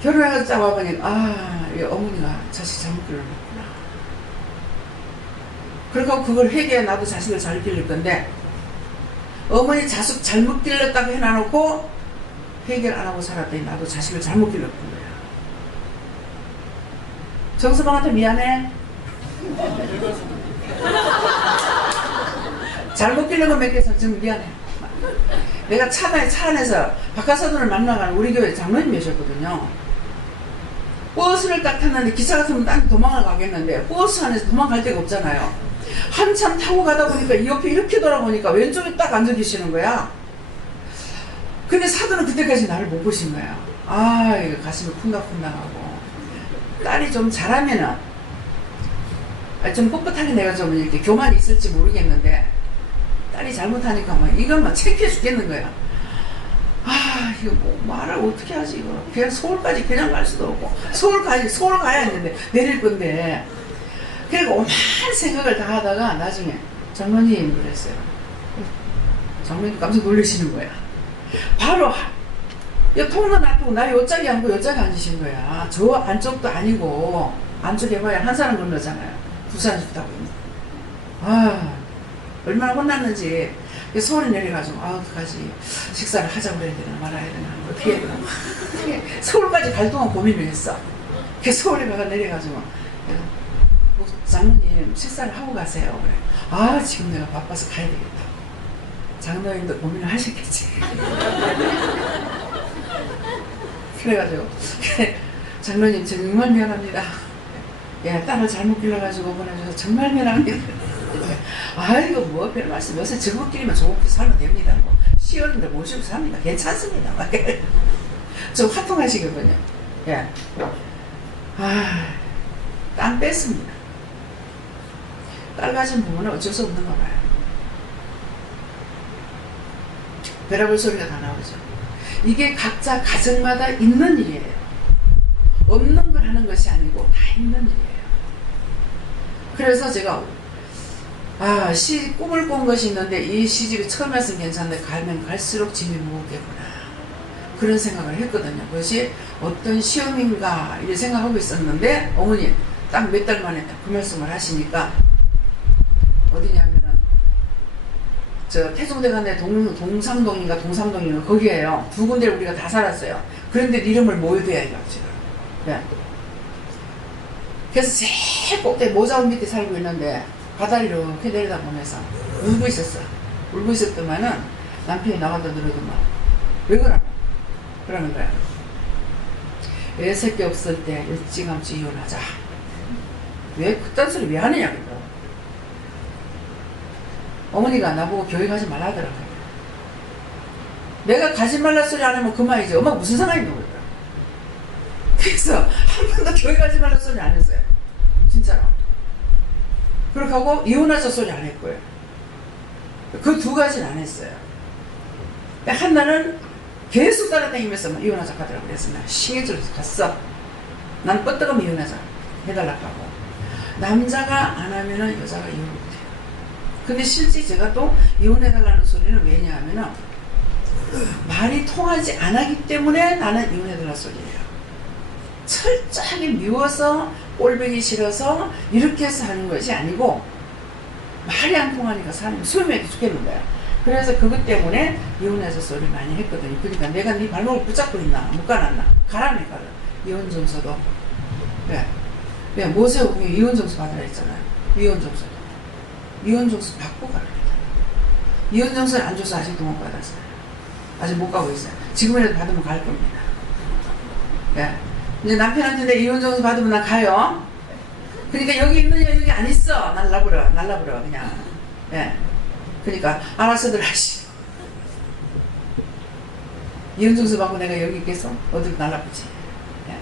결혼해서 와보니까 이 어머니가 자식 잘못 길러놨구나. 그러고 그걸 회개해. 나도 자식을 잘 기를 건데 어머니 자식 잘못 길렀다고 해놔놓고 회개를 안 하고 살았더니 나도 자식을 잘못 길렀던 거야. 정서방한테 미안해. 잘못 길른 거 맡겨서 좀 미안해. 내가 차 안에서 박하사돈을 만나가는 우리 교회 장로님이셨거든요. 버스를 딱 탔는데 기차 같으면 딴 데 도망을 가겠는데 버스 안에서 도망갈 데가 없잖아요. 한참 타고 가다 보니까 이 옆에 이렇게 돌아보니까 왼쪽에 딱 앉아 계시는 거야. 근데 사돈은 그때까지 나를 못 보신 거야. 이거 가슴이 쿵닥쿵닥하고. 딸이 좀 잘하면은 좀 뻣뻣하게 내가 좀 이렇게 교만이 있을지 모르겠는데 딸이 잘못하니까 막 이것만 창피해 죽겠는 거야. 이거 뭐 말을 어떻게 하지 이거. 그냥 서울까지 그냥 갈 수도 없고 서울 가야 했는데 내릴 건데. 그리고 오만 생각을 다 하다가 나중에 장로님 그랬어요. 장로님 깜짝 놀라시는 거야. 바로 이 통로 놔두고 나 요짝이 아니고 요짝에 앉으신 거야. 저 안쪽도 아니고 안쪽에 봐야 한 사람 건너잖아요. 두 사람 죽다고. 아, 얼마나 혼났는지. 소리 내려가지고 어떡하지, 식사를 하자고 그래야 되나 말아야 되나 어떻게 해야 되나 서울까지 갈 동안 고민을 했어. 서울에 가가 내려가지고 장로님 식사를 하고 가세요. 그래. 아, 지금 내가 바빠서 가야 되겠다. 장로님도 고민을 하셨겠지. 그래가지고 장로님 정말 미안합니다. 야, 딸을 잘못 길러가지고 보내줘서 정말 미안합니다. 아이고 뭐 별 말씀, 요새 저것끼리만 좋게 살면 됩니다. 뭐 시어른들 모시고 삽니다. 괜찮습니다. 좀 화통하시거든요. 예. 땀 뺐습니다. 딸 가진 부모는 어쩔 수 없는가 봐요. 별의별 소리가 다 나오죠. 이게 각자 가정마다 있는 일이에요. 없는 걸 하는 것이 아니고 다 있는 일이에요. 그래서 제가 꿈을 꾼 것이 있는데 이 시집이 처음에서는 괜찮은데 가면 갈수록 짐이 무겁겠구나, 그런 생각을 했거든요. 그것이 어떤 시험인가 이렇게 생각하고 있었는데 어머니 딱 몇 달 만에 딱 그 말씀을 하시니까, 어디냐면은 저 태종대간에 동상동인가 동삼동인가 거기에요. 두 군데를 우리가 다 살았어요. 그런데 이름을 모여둬야 해요 지금. 네. 그래서 제일 꼭대기 모자원 밑에 살고 있는데 바다를 이렇게 내려다보면서 울고 있었어. 울고 있었더만은 남편이 나가다 들어도 막 왜 그러나 그러는 거야. 애 새끼 없을 때 일찌감치 이혼하자. 왜 그딴 소리 왜 하느냐 그거. 어머니가 나보고 교회 가지 말라 하더라고요. 내가 가지 말라 소리 안 하면 그만이지. 엄마가 무슨 상관이 있는 거야. 그래서 한 번도 교회 가지 말라 소리 안 했어요. 진짜로. 그렇게 하고 이혼하자 소리 안 했고요. 그 두 가지는 안 했어요. 한나는 계속 따라다니면서 이혼하자 하더라고. 그래서 나 신경질러서 갔어. 난 뻗어가면 이혼하자 해달라고 하고, 남자가 안 하면은 여자가 이혼을 못해요. 근데 실제 제가 또 이혼해달라는 소리는 왜냐 하면은 말이 통하지 않았기 때문에 나는 이혼해달라는 소리예요. 철저하게 미워서 꼴보기 싫어서 이렇게 해서 하는 것이 아니고, 말이 안 통하니까 사람이 수염이 죽겠는 거야. 그래서 그것 때문에 이혼해서 소리를 많이 했거든요. 그러니까 내가 네 발목을 붙잡고 있나 묶어놨나 가라니까. 이혼 정서도 왜 모세오경이 이혼 정서 받으라 했잖아요. 이혼 정서 받고 가라. 이혼 정서를 안 줘서 아직도 못 받았어요. 아직 못 가고 있어요. 지금이라도 받으면 갈 겁니다. 예. 이제 남편한테 내 이혼 정서 받으면 나 가요. 그러니까 여기 있느냐 여기 안 있어. 날라버려 그냥. 예. 그러니까 알아서들 하시. 이혼 정서 받고 내가 여기 있겠어? 어디로 날라붙지. 예.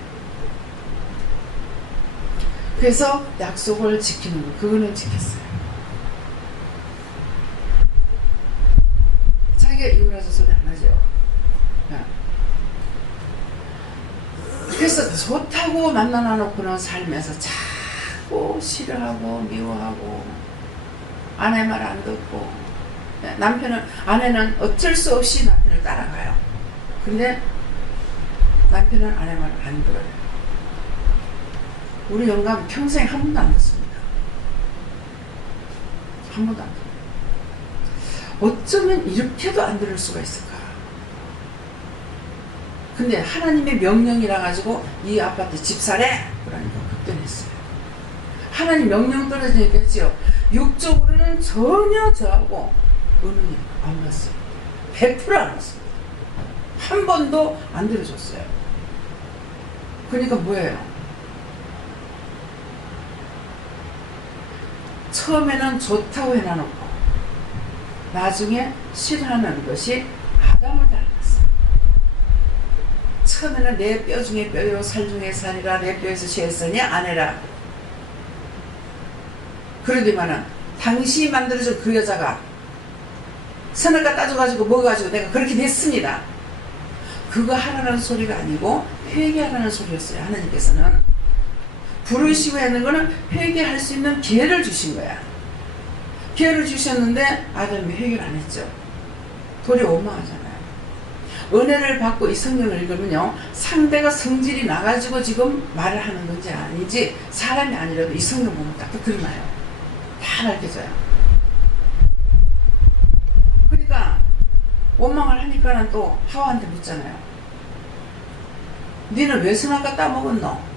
그래서 약속을 지키는 거, 그거는 지켰어요. 자기가 이혼해서 소리 안 하죠. 예. 그래서 좋다고 만나놓고는 살면서 자꾸 싫어하고 미워하고 아내 말 안 듣고, 아내는 어쩔 수 없이 남편을 따라가요. 근데 남편은 아내 말을 안 들어요. 우리 영감 평생 한 번도 안 듣습니다. 한 번도 안 들어요. 어쩌면 이렇게도 안 들을 수가 있을까. 근데 하나님의 명령이라 가지고 이 아파트 집 사래! 그러니까 급변했어요. 하나님 명령 떨어지니까 했지요. 육적으로는 전혀 저하고 의논이 안 갔어요. 100%안 갔어요. 한 번도 안 들어줬어요. 그러니까 뭐예요? 처음에는 좋다고 해놔놓고 나중에 싫어하는 것이 아담을 닮았어요. 처음에는 내 뼈 중에 뼈요 살 중에 살이라 내 뼈에서 쉐었으니 아내라. 그러더니만은 당신이 만들어준 그 여자가 선악과 따져가지고 먹어가지고 내가 그렇게 됐습니다. 그거 하라는 소리가 아니고 회개하라는 소리였어요. 하나님께서는 부르시고 하는 거는 회개할 수 있는 기회를 주신 거야. 기회를 주셨는데 아담이 회개를 안 했죠. 도리 원망하잖아요. 은혜를 받고 이 성경을 읽으면요, 상대가 성질이 나가지고 지금 말을 하는 건지 아니지 사람이 아니라도 이 성경 보면 딱 드러나요. 다 밝혀져요. 그러니까 원망을 하니까는 또 하와한테 묻잖아요. 니는 왜 선악과 따먹었노?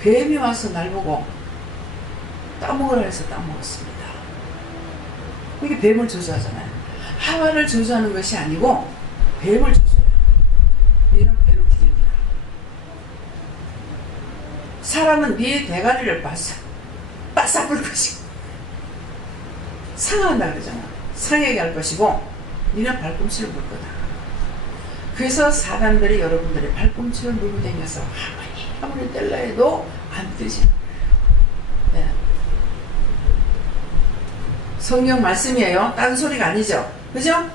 뱀이 와서 날 보고 따먹으라 해서 따먹었습니다. 이게 뱀을 저주하잖아요. 하와를 저주하는 것이 아니고 뱀을 저주해요. 이는 뱀을 기릅니다. 사람은 네 대가리를 바싹 불 것이고 상한다 그러잖아. 상하게 할 것이고 니는 발꿈치를 물 거다. 그래서 사람들이 여러분들의 발꿈치를 물고 다녀서 아무리 뗄라 해도 안 뜨지. 네. 성경 말씀이에요. 딴 소리가 아니죠. 그죠?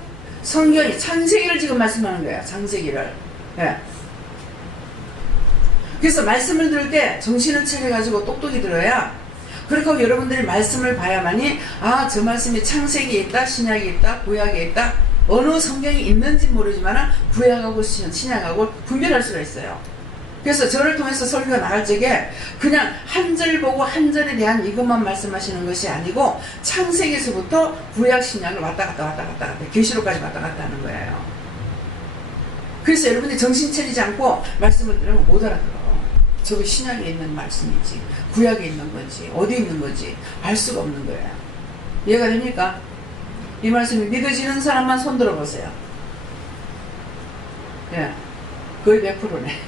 성경이 창세기를 지금 말씀하는 거예요. 창세기를. 네. 그래서 말씀을 들을 때 정신을 차려가지고 똑똑히 들어야, 그렇고 여러분들이 말씀을 봐야만이 아, 저 말씀이 창세기에 있다, 신약에 있다, 구약에 있다, 어느 성경이 있는지 모르지만 구약하고 신약하고 분별할 수가 있어요. 그래서 저를 통해서 설교가 나갈 적에 그냥 한 절 보고 한 절에 대한 이것만 말씀하시는 것이 아니고 창세기에서부터 구약 신약을 왔다 갔다 계시록까지 왔다 갔다 하는 거예요. 그래서 여러분들이 정신 차리지 않고 말씀을 들으면 못 알아들어. 저게 신약에 있는 말씀이지 구약에 있는 건지 어디 있는 건지 알 수가 없는 거예요. 이해가 됩니까? 이 말씀이 믿어지는 사람만 손 들어보세요. 예, 거의 100%네.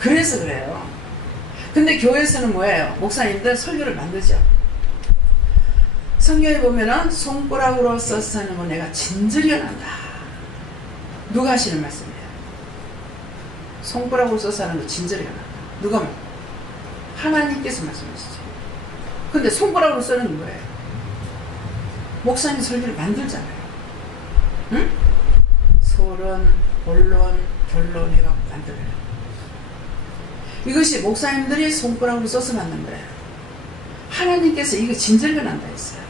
그래서 그래요. 근데 교회에서는 뭐예요? 목사님들 설교를 만들죠. 성경에 보면은 손가락으로 써서 하는 건 내가 진절이 난다. 누가 하시는 말씀이에요? 손가락으로 써서 하는 거 진절이 난다. 누가? 하나님께서 말씀하시죠. 근데 손가락으로 쓰는 거예요. 목사님 설교를 만들잖아요. 응? 서론, 본론, 결론 해갖고 만들어요. 이것이 목사님들이 손가락으로 써서 만든 거예요. 하나님께서 이거 진절가 난다 했어요.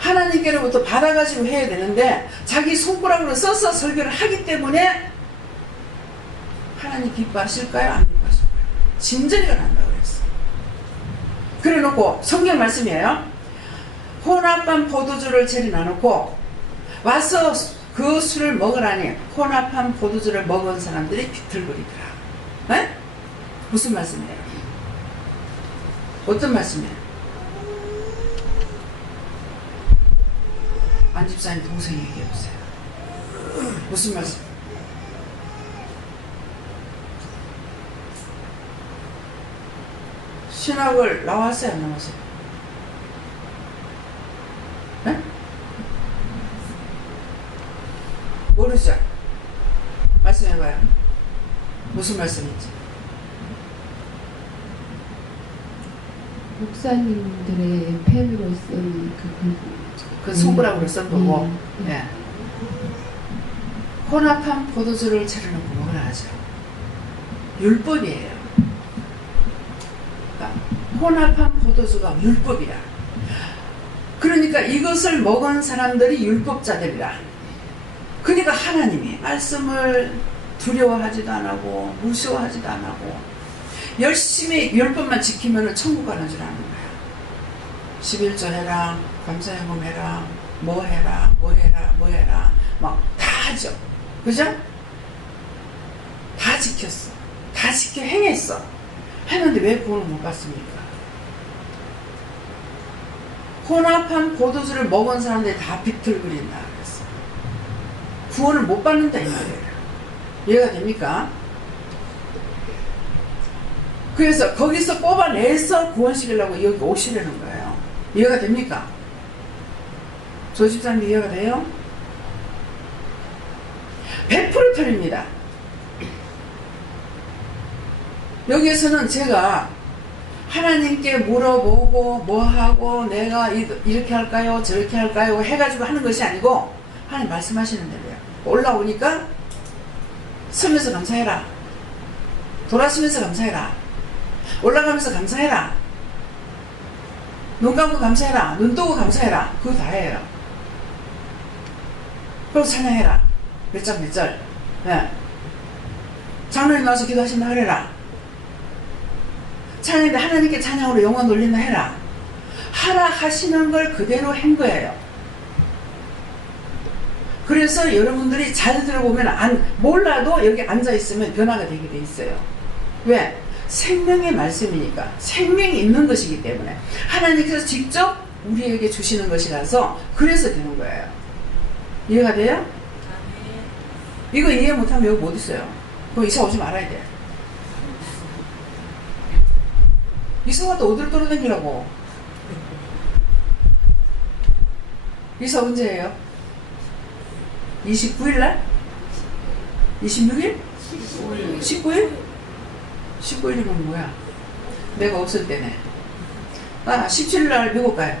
하나님께로부터 받아가지고 해야 되는데 자기 손가락으로 써서 설교를 하기 때문에 하나님 기뻐하실까요? 안 기뻐하실까요? 진절가 난다고 그랬어요. 그래 놓고 성경 말씀이에요. 혼합한 포도주를 재리 놔놓고 와서 그 술을 먹으라니 혼합한 포도주를 먹은 사람들이 비틀거리더라. 네? 무슨 말씀이에요? 어떤 말씀이에요? 안 집사님 동생 얘기해보세요. 무슨 말씀? 신학을 나왔어요? 안 나왔어요? 네? 모르죠? 말씀해봐요. 무슨 말씀인지. 목사님들의 펜으로 쓴 그 손가락으로 쓴 거고. 예. 혼합한 포도주를 차려놓고 먹으라 하죠. 율법이에요. 그러니까 혼합한 포도주가 율법이야. 그러니까 이것을 먹은 사람들이 율법자들이라. 그러니까 하나님이 말씀을 두려워하지도 안 하고 무서워하지도 안 하고 열심히 율법만 지키면 천국 가는 줄 아는 거야. 11조 해라, 감사헌금 해라, 뭐 해라, 뭐 해라, 뭐 해라, 막 다 하죠. 그죠? 다 지켰어. 다 지켜 행했어. 했는데 왜 구원을 못 받습니까? 혼합한 포도주를 먹은 사람들이 다 비틀거린다 그랬어. 구원을 못 받는다 이 말이에요. 이해가 됩니까? 그래서 거기서 뽑아내서 구원시키려고 여기 오시려는 거예요. 이해가 됩니까? 조집사님 이해가 돼요? 100% 틀립니다. 여기에서는 제가 하나님께 물어보고 뭐하고 내가 이렇게 할까요 저렇게 할까요 해가지고 하는 것이 아니고 하나님 말씀하시는 대로요. 올라오니까 서면서 감사해라. 돌아서면서 감사해라. 올라가면서 감사해라. 눈 감고 감사해라. 눈 뜨고 감사해라. 그거 다예요. 그럼 찬양해라. 몇 장 몇 절. 예. 장로님 나와서 기도하신다 그래라. 찬양인데 하나님께 찬양으로 영광 돌린다 해라. 하라 하시는 걸 그대로 한 거예요. 그래서 여러분들이 잘 들어보면 몰라도 여기 앉아있으면 변화가 되게 돼 있어요. 왜? 생명의 말씀이니까. 생명이 있는 것이기 때문에 하나님께서 직접 우리에게 주시는 것이라서 그래서 되는 거예요. 이해가 돼요? 이거 이해 못하면 여기 못 있어요. 그럼 이사 오지 말아야 돼. 이사 왔다 어디로 돌아다니라고. 이사 언제예요? 29일날? 26일? 19일? 19일이면 뭐야? 내가 없을 때네. 17일날 미국 가요.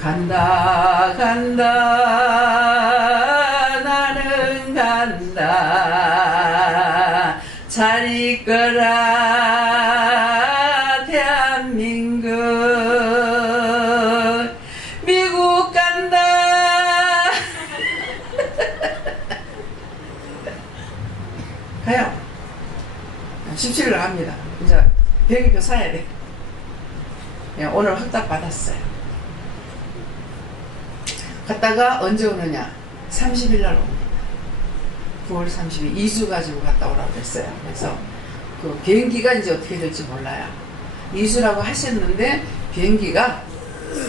간다 나는 간다 잘 있거라 대한민국 미국 간다 가요. 17일 갑니다. 이제 비행기표 사야 돼. 예, 오늘 확답 받았어요. 갔다가 언제 오느냐? 30일 날 옵니다. 9월 30일 2주 가지고 갔다 오라고 했어요. 그래서 그 비행기가 이제 어떻게 될지 몰라요. 2주라고 하셨는데 비행기가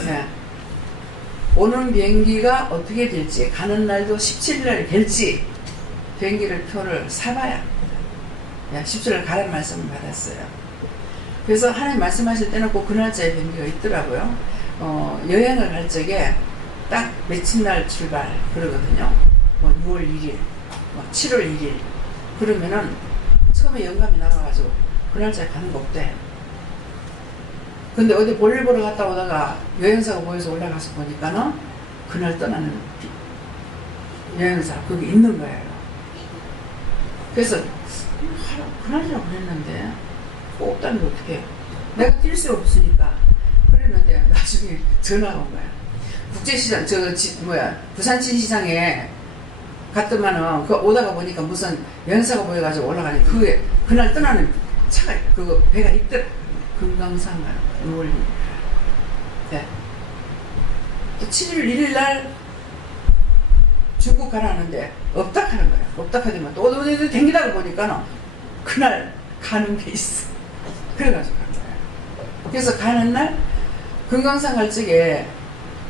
예, 오는 비행기가 어떻게 될지 가는 날도 17일 날 될지 비행기를 표를 사봐야 17일 가란 말씀을 받았어요. 그래서 하나님 말씀하실 때는 꼭 그 날짜에 비행기가 있더라고요. 여행을 갈 적에 딱 며칠 날 출발 그러거든요. 뭐 6월 1일, 뭐 7월 1일 그러면은 처음에 영감이 나와가지고 그 날짜에 가는 거 없대. 근데 어디 볼일 보러 갔다 오다가 여행사가 보여서 올라가서 보니까는 그날 떠나는 여행사 거기 있는 거예요. 그래서 그날이라고 그랬는데 없다는 게 어떻게 해요? 내가 뛸 수 없으니까 그랬는데 나중에 전화가 온 거야. 국제시장 부산시 시장에 갔더만은 그 오다가 보니까 무슨 여행사가 보여가지고 올라가니 그날 떠나는 차가 그거 배가 있더라. 금강산 가는 거야. 6월 1일. 네. 또 7일 1일 날 중국 가라는데 없다 하는 거야. 없다 하더만 또 어디 댕기다가 보니까는 그날 가는 게 있어. 그래가지고 간 거야. 그래서 가는 날 금강산 갈 적에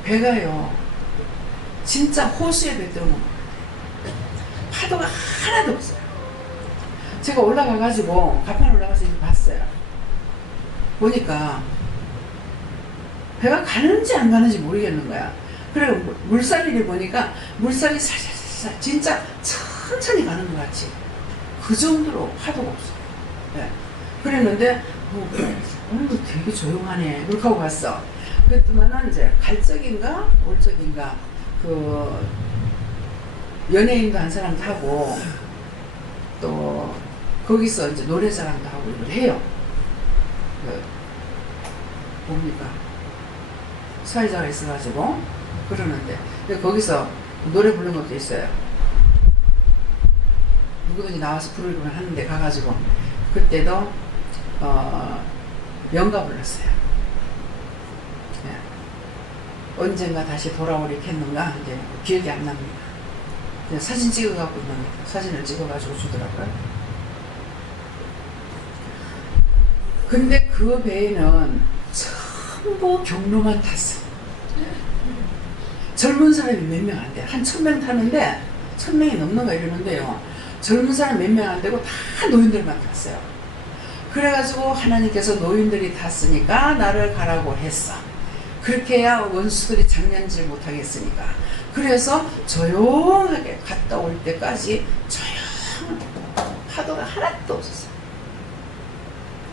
배가요 진짜 호수에 배 뜨는 거예요. 파도가 하나도 없어요. 제가 올라가가지고 가판 올라가서 이렇게 봤어요. 보니까 배가 가는지 안 가는지 모르겠는 거야. 그리고 물살이 보니까 물살이 살살살 진짜 천천히 가는 것 같이 그 정도로 파도가 없어요. 네. 그랬는데 오늘도 되게 조용하네 그렇게 하고 갔어. 그랬더만은 이제 갈 적인가 올 적인가 그 연예인도 한 사람 타고 또 거기서 이제 노래자랑도 하고 이걸 해요. 그 뭡니까 사회자가 있어가지고 그러는데 근데 거기서 노래 부르는 것도 있어요. 누구든지 나와서 부르기만 하는데 가가지고 그때도 연가 불렀어요. 네. 언젠가 다시 돌아오리겠는가 이제 기억이 안 납니다. 사진 찍어갖고 있는데 사진을 찍어가지고 주더라고요. 근데 그 배에는 전부 경로만 탔어. 젊은 사람이 몇 명 안 돼. 한 1000명 타는데 1000명이 넘는가 이러는데요. 젊은 사람 몇 명 안 되고 다 노인들만 탔어요. 그래가지고 하나님께서 노인들이 탔으니까 나를 가라고 했어. 그렇게 해야 원수들이 장난질 못하겠으니까. 그래서 조용하게 갔다 올 때까지 조용한 파도가 하나도 없었어요.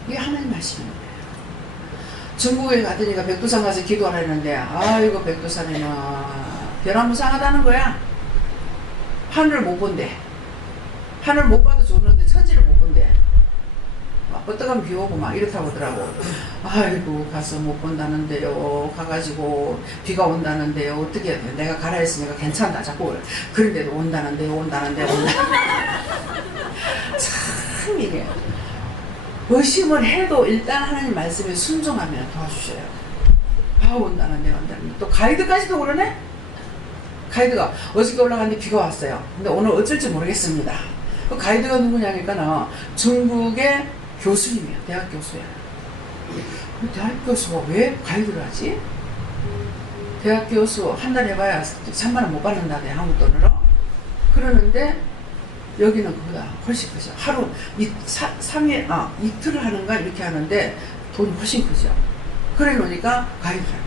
이게 하나님 하시는 거예요. 중국에 가더니까 백두산 가서 기도하라 했는데 아이고 백두산에는 변화무쌍하다는 거야. 하늘을 못 본대. 하늘 못 봐도 좋는데 천지를 못 본대. 뜨거운 비 오고 막 이렇다고 하더라고. 아이고 가서 못 본다는데요. 가가지고 비가 온다는데요. 어떻게 해야 돼? 내가 가라 했으니까 괜찮다. 자꾸 그런데도 온다는데요. 온다는데요. 참 이게 의심을 해도 일단 하나님 말씀에 순종하면 도와주셔요. 아 온다는데 온다는데 또 가이드까지도 그러네? 가이드가 어저께 올라갔는데 비가 왔어요. 근데 오늘 어쩔지 모르겠습니다. 그 가이드가 누구냐니까 중국의 교수님이에요. 대학 교수야. 대학 교수가 왜 가이드를 하지? 대학 교수 한 달 해봐야 3만 원 못 받는다네 한국 돈으로. 그러는데 여기는 그거다 훨씬 크죠. 하루 3일 이틀을 하는가 이렇게 하는데 돈이 훨씬 크죠. 그래 놓으니까 가이드를 하는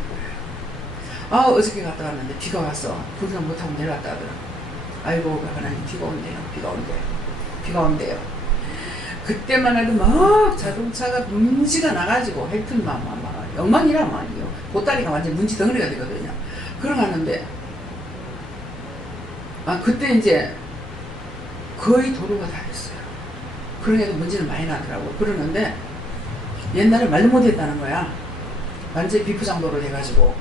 거예요. 어저께 갔다 왔는데 비가 와서 구경 못하고 내려왔다 하더라고. 아이고 하나님 비가 온대요. 비가 온대요. 비가 온대요. 그때만 해도 막 자동차가 문지가 나가지고 하여튼 막 엉망이란 말이에요. 보따리가 완전 문지 덩어리가 되거든요. 그러갔는데 그때 이제 거의 도로가 다 됐어요. 그러니까 문제는 많이 나더라고. 그러는데 옛날에 말도 못했다는 거야. 완전 비포장도로 돼가지고.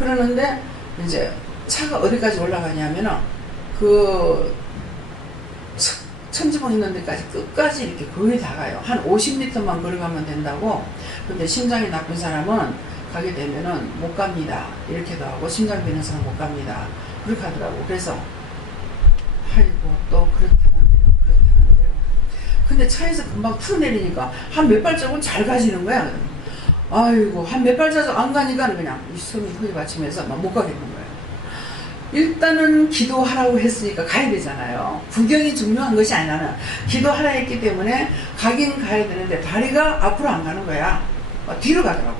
그러는데 이제 차가 어디까지 올라가냐면은 그 천지봉 있는 데까지 끝까지 이렇게 거의 다 가요. 한 50m만 걸어가면 된다고. 근데 심장이 나쁜 사람은 가게 되면은 못 갑니다. 이렇게도 하고 심장 비는 사람 못 갑니다. 그렇게 하더라고. 그래서 아이고 또 그렇다는데요. 근데 차에서 금방 풀어내리니까 한 몇 발자국은 잘 가지는 거야. 아이고 한 몇 발자국 안 가니까 그냥 이 숨이 허리 받치면서 막 못 가겠는 거예요. 일단은 기도하라고 했으니까 가야 되잖아요. 구경이 중요한 것이 아니라 기도하라 했기 때문에 가긴 가야 되는데 다리가 앞으로 안 가는 거야. 뒤로 가더라고.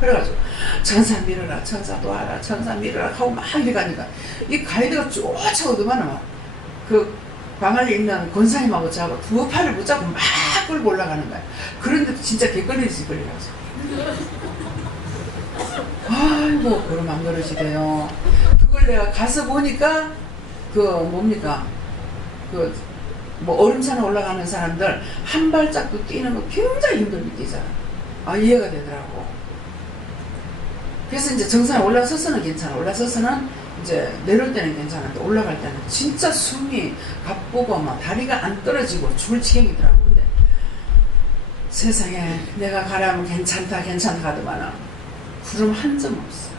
그래가지고 천사 밀어라 천사 도와라 천사 밀어라 하고 막 이렇게 가니까 이 가이드가 쫓아오더만 그 방 안에 있는 권사님하고 저하고 두 팔을 붙잡고 막 끌고 올라가는 거야. 그런데도 진짜 개걸리듯이 걸려가지고 아이고 그럼 안 그러시대요. 그걸 내가 가서 보니까 그 뭡니까 그 뭐 얼음산에 올라가는 사람들 한 발짝도 뛰는 거 굉장히 힘들게 뛰잖아. 이해가 되더라고. 그래서 이제 정상에 올라서서는 괜찮아. 올라서서는 이제 내려올 때는 괜찮은데 올라갈 때는 진짜 숨이 가쁘고 막 다리가 안 떨어지고 죽을 지경이더라고. 근데 세상에 내가 가라면 괜찮다 하더만은 구름 한 점 없어.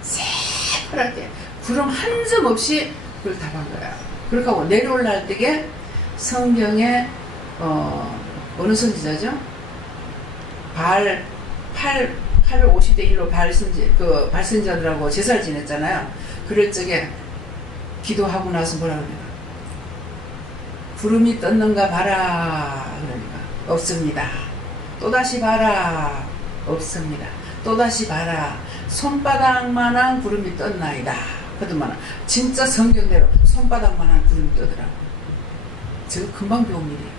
새파랗게 구름 한 점 없이 그걸 다 간 거야. 그렇게 하고 내려올라 할 때게 성경에 어느 선지자죠? 850대 1로 발선자들하고 제사를 지냈잖아요. 그럴 적에 기도하고 나서 뭐라 그래요? 구름이 떴는가 봐라. 그러니까 없습니다. 또다시 봐라. 없습니다. 또다시 봐라. 손바닥만한 구름이 떴나이다. 그러더만 진짜 성경대로 손바닥만한 구름이 뜨더라고. 제가 금방 배운 일이에요.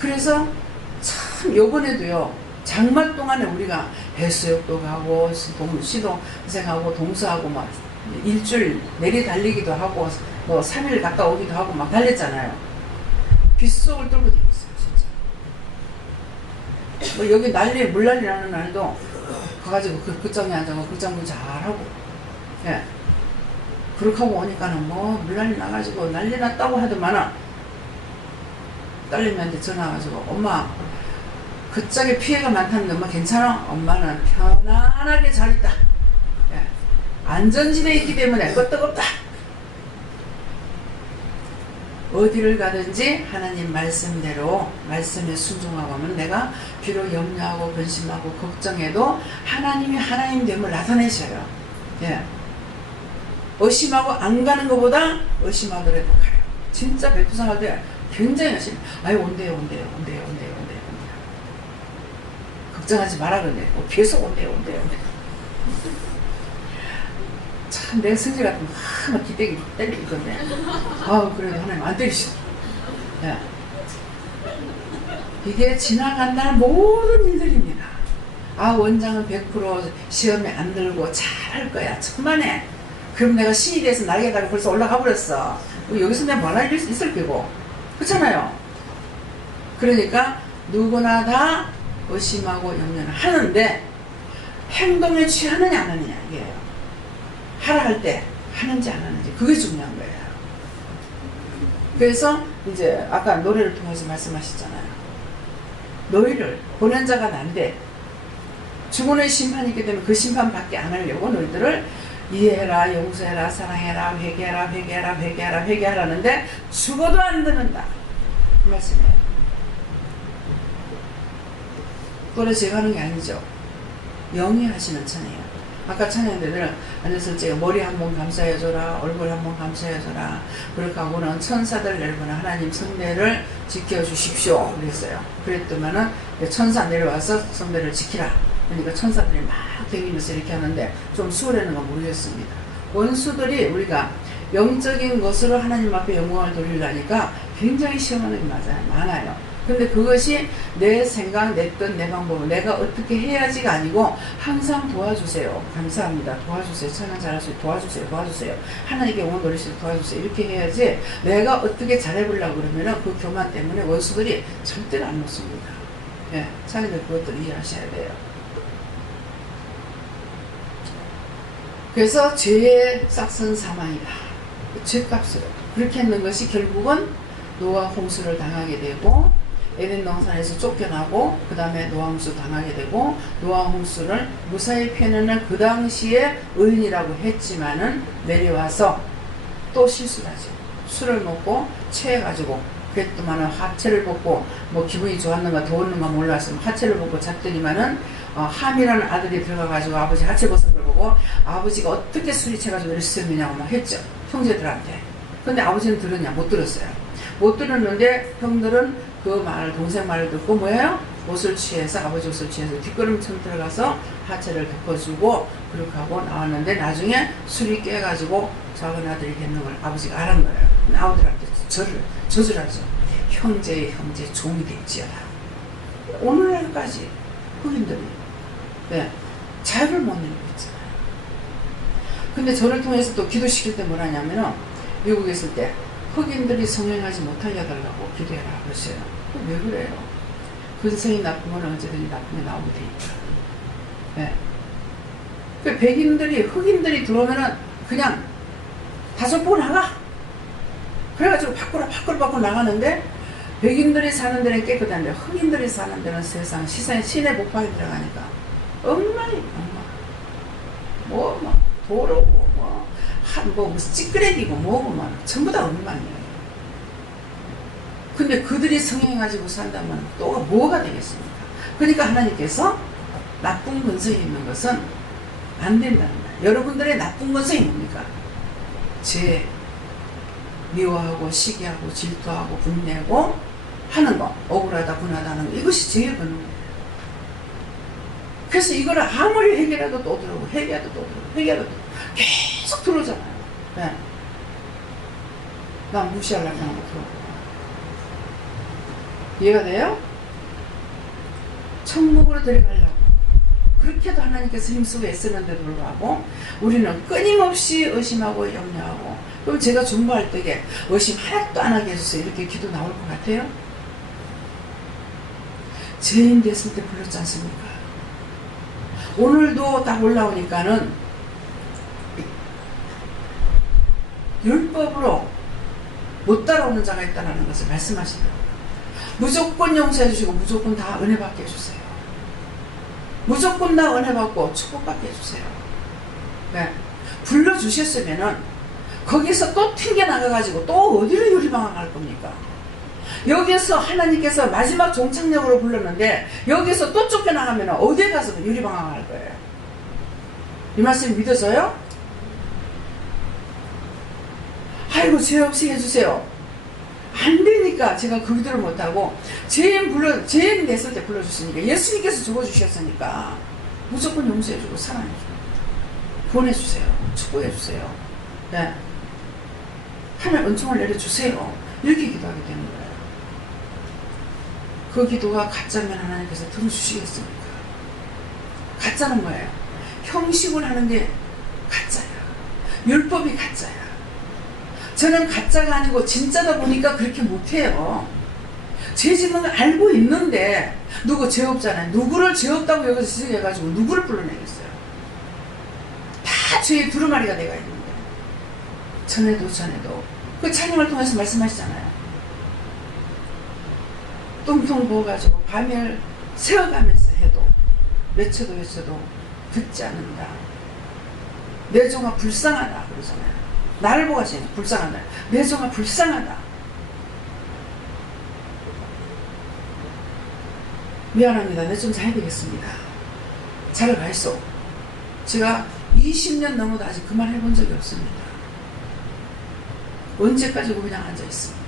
그래서 참 요번에도요. 장마 동안에 우리가 해수욕도 가고 시도생하고 동서하고 막 일주일 내리 달리기도 하고 뭐 3일 갔다 오기도 하고 막 달렸잖아요. 빗속을 뚫고 다녔어요. 진짜 뭐 여기 물난리 나는 날도 가가지고 그 끝장에 앉아서 끝장도 잘하고 예. 그렇게 하고 오니까는 뭐 물난리 나가지고 난리 났다고 하더만은 딸내미한테 전화 와가지고 엄마 그쪽에 피해가 많다는데 엄마 괜찮아? 엄마는 편안하게 잘 있다. 예. 안전지대에 있기 때문에 끄떡없다. 어디를 가든지 하나님 말씀대로 말씀에 순종하고 하면 내가 비록 염려하고 근심하고 걱정해도 하나님이 하나님됨을 나타내셔요. 예. 의심하고 안 가는 것보다 의심하더라도 가요. 진짜 백두산할 때 굉장히 열심히 온대요. 걱정하지 마라 그러네. 계속 온대요. 참 내 성질 같은 막 기대기 때리고 있던데. 그래도 하나님 안 때리시네. 예. 이게 지나간다는 모든 일들입니다. 원장은 100% 시험에 안 들고 잘할 거야. 천만에. 그럼 내가 신이 돼서 날개 달고 벌써 올라가 버렸어. 여기서 내가 뭘 할 일 있을 거고. 그렇잖아요. 그러니까 누구나 다 의심하고 염려는 하는데 행동에 취하느냐 안 하느냐 이게요. 하라 할 때 하는지 안 하는지 그게 중요한 거예요. 그래서 이제 아까 노래를 통해서 말씀하셨잖아요. 너희를 보낸 자가 난데 죽음의 심판이 있기 때문에 그 심판밖에 안 하려고 너희들을 이해해라, 용서해라, 사랑해라, 회개해라, 회개해라, 회개해라, 회개하라는데 죽어도 안 듣는다. 그 말씀이에요. 그래 제가 하는 게 아니죠. 영이 하시는 찬이에요. 아까 찬양대들 앉아서 제가 머리 한번 감싸여줘라, 얼굴 한번 감싸여줘라. 그렇게 하고는 천사들 내려보는 하나님 성대를 지켜주십시오. 그랬어요. 그랬더만은 천사 내려와서 성대를 지키라. 그러니까 천사들이 막 다니면서 이렇게 하는데 좀 수월하는 건 모르겠습니다. 원수들이 우리가 영적인 것으로 하나님 앞에 영광을 돌리려니까 굉장히 시험하는 게 많아요. 근데 그것이 내 생각, 내 뜻, 내 방법, 내가 어떻게 해야지가 아니고 항상 도와주세요. 감사합니다. 도와주세요. 찬양 잘할 수 있게 도와주세요. 도와주세요. 하나님께 영혼 돌릴 수 있게 도와주세요. 이렇게 해야지 내가 어떻게 잘해보려고 그러면은 그 교만 때문에 원수들이 절대로 안 놓습니다. 예, 찬양들 그것들 이해하셔야 돼요. 그래서 죄의 싹슨 사망이다. 죄값으로 그렇게 했는 것이 결국은 노아 홍수를 당하게 되고 에덴 동산에서 쫓겨나고 그 다음에 노아 홍수 당하게 되고 노아 홍수를 무사히 피해내는 그 당시에 의인이라고 했지만은 내려와서 또 실수를 하죠. 술을 먹고 취해가지고 그랬더만은 하체를 벗고 뭐 기분이 좋았는가 더웠는가 몰라서 하체를 벗고 잤더니만은 함이라는 아들이 들어가가지고 아버지 하체 벗은 걸 보고 아버지가 어떻게 술이 채가지고 이럴 수 있느냐고 막 했죠. 형제들한테. 근데 아버지는 들었냐? 못 들었어요. 못 들었는데 형들은 그 말, 동생 말을 듣고 뭐예요? 옷을 취해서 아버지 옷을 취해서 뒷걸음처럼 들어가서 하체를 덮어주고 그렇게 하고 나왔는데 나중에 술이 깨가지고 작은 아들이 됐는 걸 아버지가 알은 거예요. 아우들한테 저주하죠. 형제의 형제 종이 됐지어라. 오늘날까지 흑인들이 자유를 못 내고 있잖아요. 근데 저를 통해서 또 기도시킬 때 뭐라냐면은 미국에 있을 때 흑인들이 성행하지 못하게 해달라고 기도해라 그러세요. 왜 그래요? 근성이 나쁘면 언제든지 나쁜 게 나오게 돼 있다. 네. 그 백인들이 흑인들이 들어오면은 그냥 다섯 번 나가. 그래가지고 밖으로 나가는데 백인들이 사는 데는 깨끗한데 흑인들이 사는 데는 세상 시내 복방에 들어가니까 엉망이 뭐 더러워 뭐 무슨 찌끄레기고 뭐고 막 전부 다 엉망이에요. 근데 그들이 성행가지고 산다면 또 뭐가 되겠습니까? 그러니까 하나님께서 나쁜 근성이 있는 것은 안 된다는 거예요. 여러분들의 나쁜 근성이 뭡니까? 죄, 미워하고 시기하고 질투하고 분내고 하는 거, 억울하다 분하다 하는 거, 이것이 죄의 근원이에요. 그래서 이거를 아무리 회개라도 또 들어오고 회개해도 또 들어오고 회개해도 또 계속 들어오잖아요. 네. 난 무시하려고 하는 거 들어오고. 이해가 돼요? 천국으로 데려가려고 그렇게도 하나님께서 힘쓰고 애쓰는데도 불구하고 우리는 끊임없이 의심하고 염려하고 그럼 제가 중보할 때에 의심 하나도 안 하게 해주세요 이렇게 기도 나올 것 같아요? 죄인 됐을 때 불렀지 않습니까? 오늘도 딱 올라오니까는 율법으로 못 따라오는 자가 있다는 것을 말씀하시더라고요. 무조건 용서해 주시고 무조건 다 은혜 받게 해주세요. 무조건 다 은혜 받고 축복받게 해주세요. 네. 불러주셨으면은 거기서 또 튕겨나가가지고 또 어디로 유리방황할 겁니까? 여기서 하나님께서 마지막 종착역으로 불렀는데 여기서 또 쫓겨나가면 어디에 가서 유리방황할 거예요? 이 말씀 믿어져요? 아이고 죄 없이 해주세요. 안 되니까 제가 그 기도를 못하고 죄인 됐을 때 불러주시니까 예수님께서 죽어주셨으니까 무조건 용서해주고 사랑해주고 보내주세요. 축복해주세요. 네. 하나님 은총을 내려주세요. 이렇게 기도하게 되는 거예요. 그 기도가 가짜면 하나님께서 들어주시겠습니까? 가짜는 뭐예요? 형식을 하는 게 가짜야. 율법이 가짜야. 저는 가짜가 아니고 진짜다 보니까 그렇게 못해요. 죄 짓는 거 알고 있는데 누구 죄 없잖아요. 누구를 죄 없다고 여기서 지적해가지고 누구를 불러내겠어요. 다 죄의 두루마리가 돼가 있는 거예요. 전에도 그 찬양을 통해서 말씀하시잖아요. 뚱뚱 부어가지고 밤을 새어가면서 해도 외쳐도 듣지 않는다. 내 종아 불쌍하다 그러잖아요. 나를 보고 하시는 불쌍하다. 내 종아 불쌍하다. 미안합니다. 내 좀 자야 되겠습니다. 잘 가있어. 제가 20년 넘어도 아직 그 말 해본 적이 없습니다. 언제까지 그냥 앉아있습니다.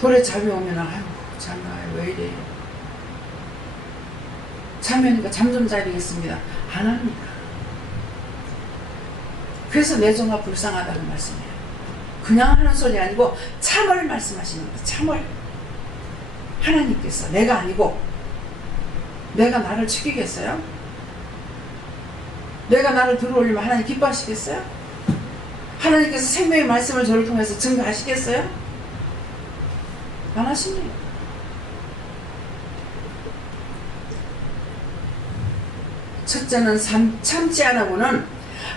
돌에 잠이 오면 아유 잠이 와요. 왜 이래요. 잠이 오니까 잠 좀 자야 되겠습니다. 안 합니다. 그래서 내 종아 불쌍하다는 말씀이에요. 그냥 하는 소리 아니고 참을 말씀하시는 거예요. 참을. 하나님께서 내가 아니고 내가 나를 죽이겠어요? 내가 나를 들어올리면 하나님 기뻐하시겠어요? 하나님께서 생명의 말씀을 저를 통해서 증거하시겠어요? 안 하십니다. 첫째는 참지 않아고는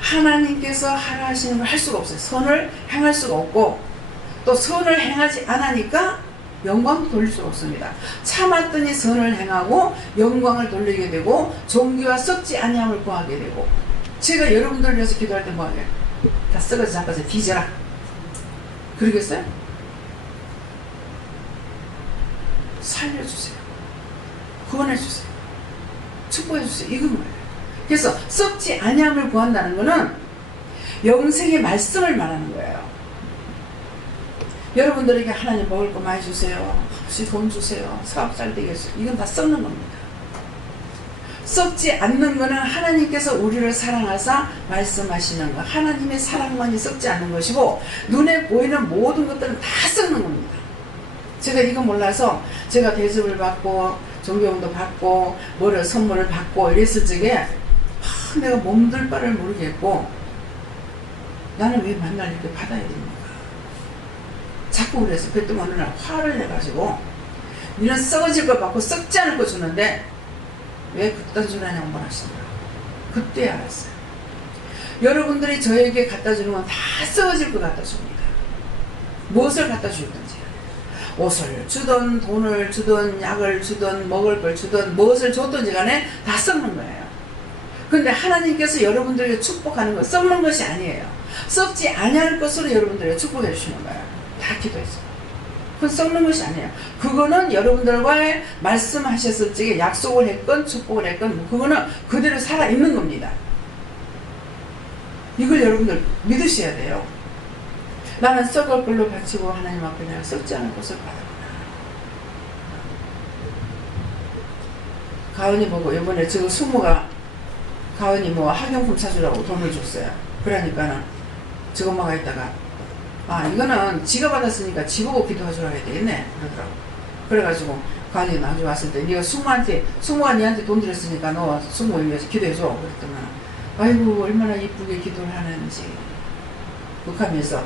하나님께서 하라 하시는 걸 할 수가 없어요. 선을 행할 수가 없고 또 선을 행하지 않으니까 영광도 돌릴 수가 없습니다. 참았더니 선을 행하고 영광을 돌리게 되고 종기와 썩지 아니함을 구하게 되고 제가 여러분들을 위해서 기도할 때 뭐하게 다 썩어져 잡아서 뒤져라 그러겠어요? 살려주세요. 구원해주세요. 축복해주세요. 이건 뭐예요? 그래서 썩지 아니함을 구한다는 것은 영생의 말씀을 말하는 거예요. 여러분들에게 하나님 먹을 거 많이 주세요. 혹시 돈 주세요. 사업 잘 되겠어요. 이건 다 썩는 겁니다. 썩지 않는 것은 하나님께서 우리를 사랑하사 말씀하시는 것. 하나님의 사랑만이 썩지 않는 것이고 눈에 보이는 모든 것들은 다 썩는 겁니다. 제가 이거 몰라서 제가 대접을 받고 존경도 받고 뭐를 선물을 받고 이랬을 적에 내가 몸둘 바를 모르겠고 나는 왜 만날 이렇게 받아야 됩니까? 자꾸 그래서 그때 어느 날 화를 내가지고 니는 썩어질 거 받고 썩지 않을 거 주는데 왜 그딴 줄 아냐고 말하시더라. 그때 알았어요. 여러분들이 저에게 갖다 주는 건 다 썩어질 거 갖다 줍니다. 무엇을 갖다 주든지 옷을 주든 돈을 주든 약을 주든 먹을 걸 주든 무엇을 줬든지 간에 다 썩는 거예요. 근데 하나님께서 여러분들에게 축복하는 건 썩는 것이 아니에요. 썩지 아니할 것으로 여러분들에게 축복해 주시는 거예요. 다 기도했어요. 그건 썩는 것이 아니에요. 그거는 여러분들과의 말씀하셨을 적에 약속을 했건 축복을 했건 그거는 그대로 살아있는 겁니다. 이걸 여러분들 믿으셔야 돼요. 나는 썩을 걸로 바치고 하나님 앞에 내가 썩지 않을 것을 받았구나. 가은이 보고 이번에 저 숙모가 가은이 뭐 학용품 사주라고 돈을 줬어요. 그러니까는 저 엄마가 있다가 이거는 지가 받았으니까 지보고 기도해주라 해야 되겠네 그러더라고. 그래가지고 가은이가 나중에 왔을 때 네가 숙모가 니한테 돈 드렸으니까 너 숙모 위해서 기도해줘 그랬더니 아이고 얼마나 이쁘게 기도를 하는지 그하면서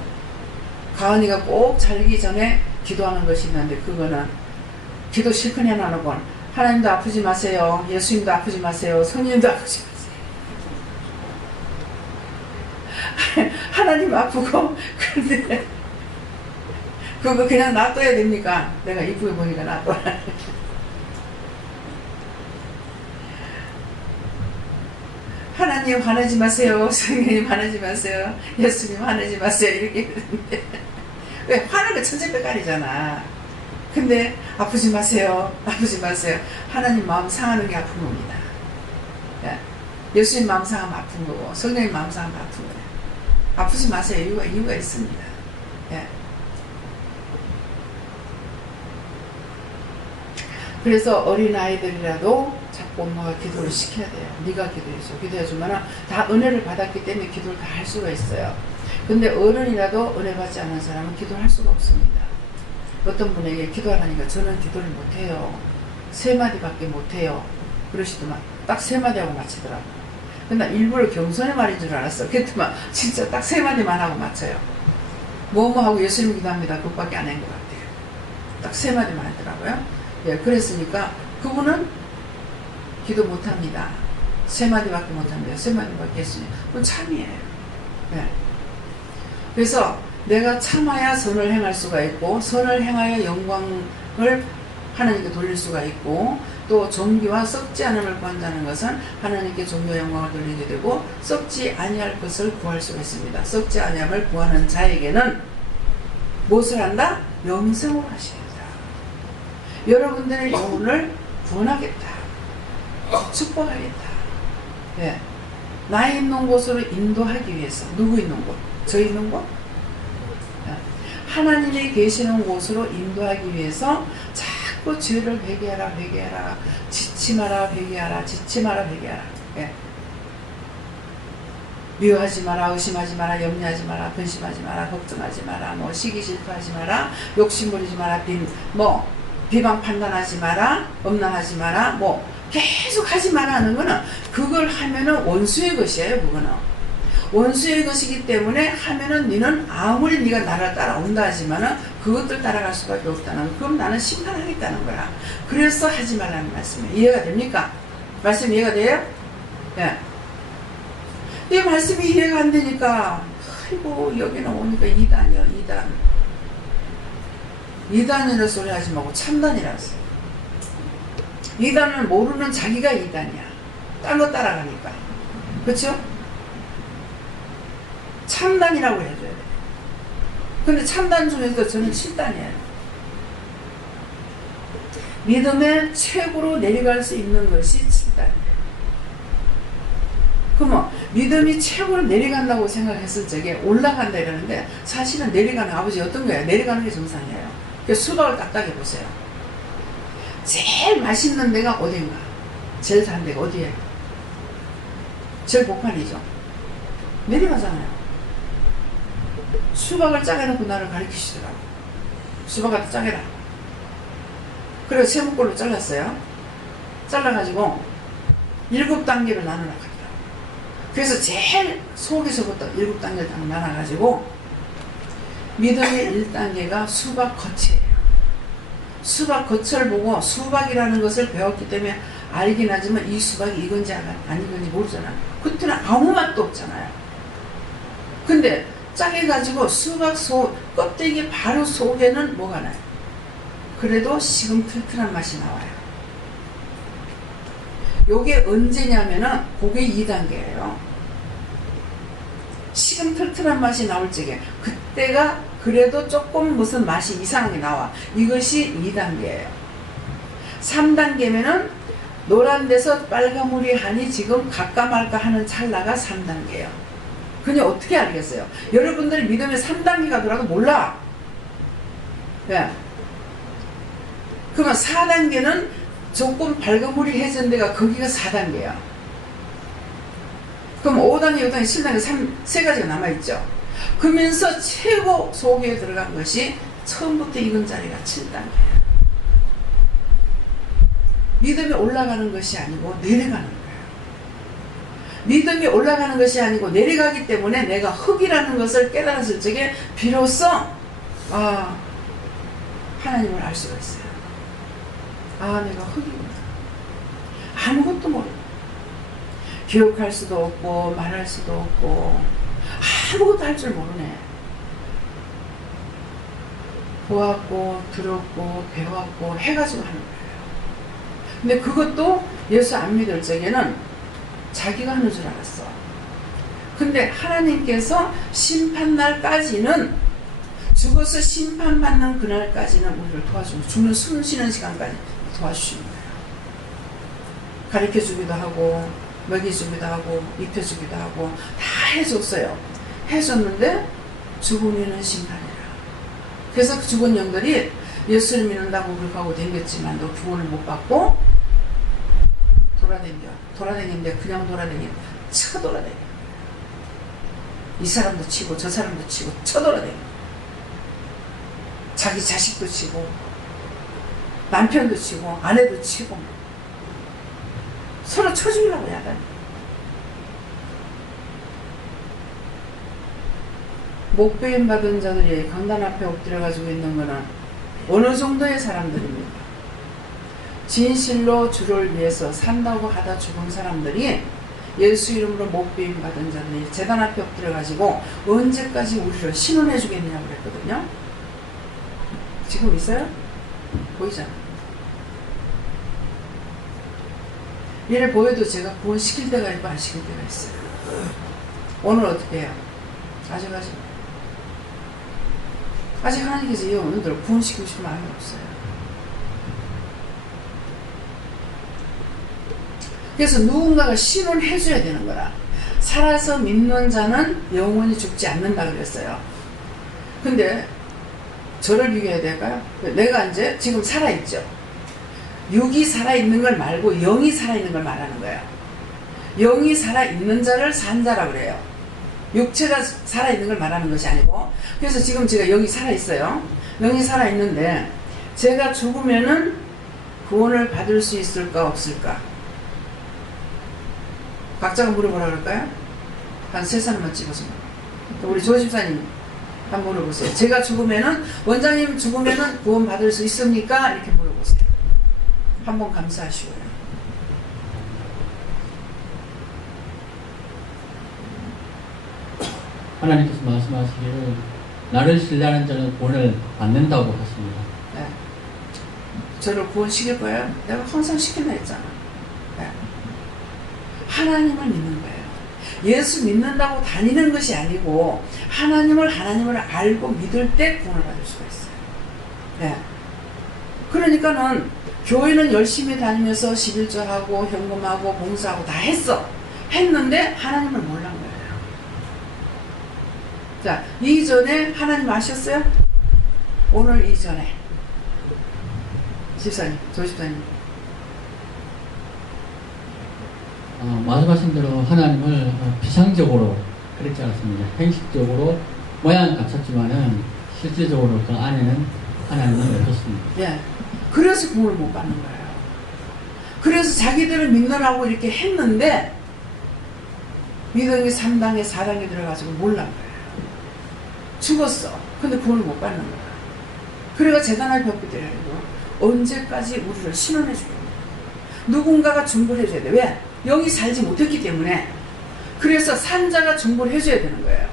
가은이가 꼭 살기 전에 기도하는 것이 있는데 그거는 기도 실컷 해놔놓고 하나님도 아프지 마세요. 예수님도 아프지 마세요. 성령님도 아프지 마세요. 하나님 아프고 근데 그거 그냥 놔둬야 됩니까? 내가 이쁘게 보니까 놔둬라. 하나님 화내지 마세요. 성령님 화내지 마세요. 예수님 화내지 마세요. 이렇게 그러는데 왜 화는 거 천재백깔이잖아. 근데 아프지 마세요. 아프지 마세요. 하나님 마음 상하는 게 아픈 겁니다. 예수님 마음 상하면 아픈 거고 성령님 마음 상하면 아픈 거예요. 아프지 마세요. 이유가 있습니다. 예. 그래서 어린아이들이라도 자꾸 엄마가 기도를 시켜야 돼요. 네가 기도해줘. 기도해주면 다 은혜를 받았기 때문에 기도를 다 할 수가 있어요. 근데 어른이라도 은혜 받지 않은 사람은 기도를 할 수가 없습니다. 어떤 분에게 기도하라니까 저는 기도를 못해요. 3마디밖에 못해요. 그러시더만 딱 3마디 하고 마치더라고요. 근데 일부러 겸손의 말인 줄 알았어. 그랬더만 진짜 딱 3마디만 하고 마쳐요. 뭐뭐하고 예수님 기도합니다. 그것밖에 안 한 것 같아요. 딱 3마디만 하더라고요. 예, 그랬으니까 그분은 기도 못합니다. 3마디밖에 못합니다. 3마디밖에 했으니 그건 참이에요. 예. 그래서 내가 참아야 선을 행할 수가 있고, 선을 행하여 영광을 하나님께 돌릴 수가 있고, 또 종기와 썩지 않음을 구한다는 것은 하나님께 종기와 영광을 돌리게 되고, 썩지 아니할 것을 구할 수가 있습니다. 썩지 아니함을 구하는 자에게는 무엇을 한다? 영생을 하시겠다. 여러분들의 영혼을 구원하겠다. 축복하겠다. 예. 나 있는 곳으로 인도하기 위해서. 누구 있는 곳? 저 있는 곳? 예. 하나님이 계시는 곳으로 인도하기 위해서 자꾸 죄를 회개하라, 회개하라, 지치 마라, 회개하라, 지치 마라, 회개하라. 예. 미워하지 마라, 의심하지 마라, 염려하지 마라, 근심하지 마라, 걱정하지 마라, 뭐 시기 질투하지 마라, 욕심 부리지 마라, 비방 판단하지 마라, 엄난하지 마라, 뭐 계속 하지 마라 하는 거는, 그걸 하면은 원수의 것이에요. 그거는 원수의 것이기 때문에 하면은 너는 아무리 네가 나를 따라온다 하지만은 그것들 따라갈 수밖에 없다는 거. 그럼 나는 심판하겠다는 거야. 그래서 하지 말라는 말씀이에요. 이해가 됩니까? 말씀 이해가 돼요? 예. 이 말씀이 이해가 안 되니까, 아이고 여기는 오니까 이단이요, 이단. 이단이라는 소리 하지 말고 참단이라고 했어요. 이단은 모르는 자기가 이단이야. 딴 거 따라가니까. 그렇죠? 참단이라고 해줘야 돼. 근데 참단 중에서 저는 7단이에요. 믿음의 최고로 내려갈 수 있는 것이 7단이에요. 그러면 믿음이 최고로 내려간다고 생각했을 적에 올라간다 이러는데, 사실은 내려가는 아버지 어떤 거예요? 내려가는 게 정상이에요. 그래서 수박을 딱딱해 보세요. 제일 맛있는 데가 어딘가? 제일 단 데가 어디에? 제일 복판이죠. 내려가잖아요. 수박을 짜게 놓고 나를 가리키시더라고. 수박을 짜게 놔. 그래서 세무꼴로 잘랐어요. 잘라가지고 7단계를 나눠놨거든요. 그래서 제일 속에서부터 7단계를 딱 나눠가지고, 믿음의 1단계가 수박 겉이에요. 수박 겉을 보고 수박이라는 것을 배웠기 때문에 알긴 하지만 이 수박이 이건지 아니건지 모르잖아요. 그때는 아무 맛도 없잖아요. 근데 짜게 가지고 수박 껍데기 바로 속에는 뭐가 나요? 그래도 시금틀틀한 맛이 나와요. 요게 언제냐면은 그게 2단계예요. 시금틀틀한 맛이 나올 적에, 그때가 그래도 조금 무슨 맛이 이상하게 나와. 이것이 2단계예요. 3단계면은 노란 데서 빨간물이 하니 지금 갈까 말까 하는 찰나가 3단계예요. 그냥 어떻게 알겠어요? 여러분들이 믿음의 3단계가 더라도 몰라. 네. 그러면 4단계는 조금 밝은물이 해진 데가, 거기가 4단계야. 그럼 5단계, 6단계, 7단계, 3 가지가 남아있죠. 그러면서 최고 속에 들어간 것이 처음부터 익은 자리가 7단계야. 믿음이 올라가는 것이 아니고 내려가는 거예요. 믿음이 올라가는 것이 아니고 내려가기 때문에 내가 흙이라는 것을 깨달았을 적에 비로소 하나님을 알 수가 있어요. 내가 흙이구나. 아무것도 모르고, 기억할 수도 없고 말할 수도 없고 아무것도 할 줄 모르네. 보았고 들었고 배웠고 해가지고 하는 거예요. 근데 그것도 예수 안 믿을 적에는 자기가 하는 줄 알았어. 근데 하나님께서 심판날까지는, 죽어서 심판받는 그날까지는 우리를 도와주고, 죽는 숨 쉬는 시간까지 도와주시는 거예요. 가르쳐주기도 하고 먹여주기도 하고 입혀주기도 하고 다 해줬어요. 해줬는데 죽음에는 심판이라. 그래서 그 죽은 영들이 예수를 믿는다고 그렇게 하고 댕겼지만도 구원을 못 받고 돌아다니는데 그냥 돌아다니는, 쳐돌아다니는, 이 사람도 치고 저 사람도 치고 쳐돌아다니는, 자기 자식도 치고 남편도 치고 아내도 치고 서로 쳐주려고 야단. 목배임 받은 자들이 강단 앞에 엎드려 가지고 있는 것은 어느 정도의 사람들입니까? 진실로 주를 위해서 산다고 하다 죽은 사람들이 예수 이름으로 목배임 받은 자들이 제단 앞에 엎드려 가지고 언제까지 우리를 신원해 주겠냐고 그랬거든요. 지금 있어요? 보이잖아. 얘를 보여도 제가 구원시킬 때가 있고 안 시킬 때가 있어요. 오늘 어떻게 해요? 아직 하나님께서 이 오늘들 구원시키고 싶은 마음이 없어요. 그래서 누군가가 신원해 줘야 되는 거라. 살아서 믿는 자는 영원히 죽지 않는다 그랬어요. 근데 저를 비교해야 될까요? 내가 이제 지금 살아있죠. 육이 살아있는 걸 말고 영이 살아있는 걸 말하는 거예요. 영이 살아있는 자를 산 자라 그래요. 육체가 살아있는 걸 말하는 것이 아니고. 그래서 지금 제가 영이 살아있어요. 영이 살아있는데 제가 죽으면은 구원을 받을 수 있을까 없을까? 각자가 물어보라 그럴까요? 한 3사람만 찍어서. 우리 조 집사님 한번 물어보세요. 제가 죽으면은, 원장님 죽으면은 구원 받을 수 있습니까? 이렇게 물어보세요. 한번 감사하시고요. 하나님께서 말씀하시기를 나를 신뢰하는 자는 구원을 받는다고 하십니다. 네. 저를 구원시킬 거예요? 내가 항상 시킨다 했잖아. 네. 하나님을 믿는 거예요. 예수 믿는다고 다니는 것이 아니고 하나님을 알고 믿을 때 구원을 받을 수가 있어요. 네. 그러니까는 교회는 열심히 다니면서 11조하고 현금하고 봉사하고 다 했는데 하나님을 몰란 거예요. 자, 이전에 하나님 아셨어요? 오늘 이전에 집사님, 조 집사님. 말씀하신 대로 하나님을 비상적으로 그렇지 않습니다. 행식적으로 모양은 갖췄지만은 실질적으로 그 안에는 하나님은 없었습니다. 예. 그래서 구원을 못 받는 거예요. 그래서 자기들을 믿느라고 이렇게 했는데 믿음이 3단계, 4단계 들어가지고 몰란 거예요. 죽었어. 근데 구원을 못 받는 거야. 그래가 재단할 벽비 되라고 언제까지 우리를 신원해 주겠냐. 누군가가 중보를 해줘야 돼. 왜? 영이 살지 못했기 때문에. 그래서 산자가 중보를 해줘야 되는 거예요.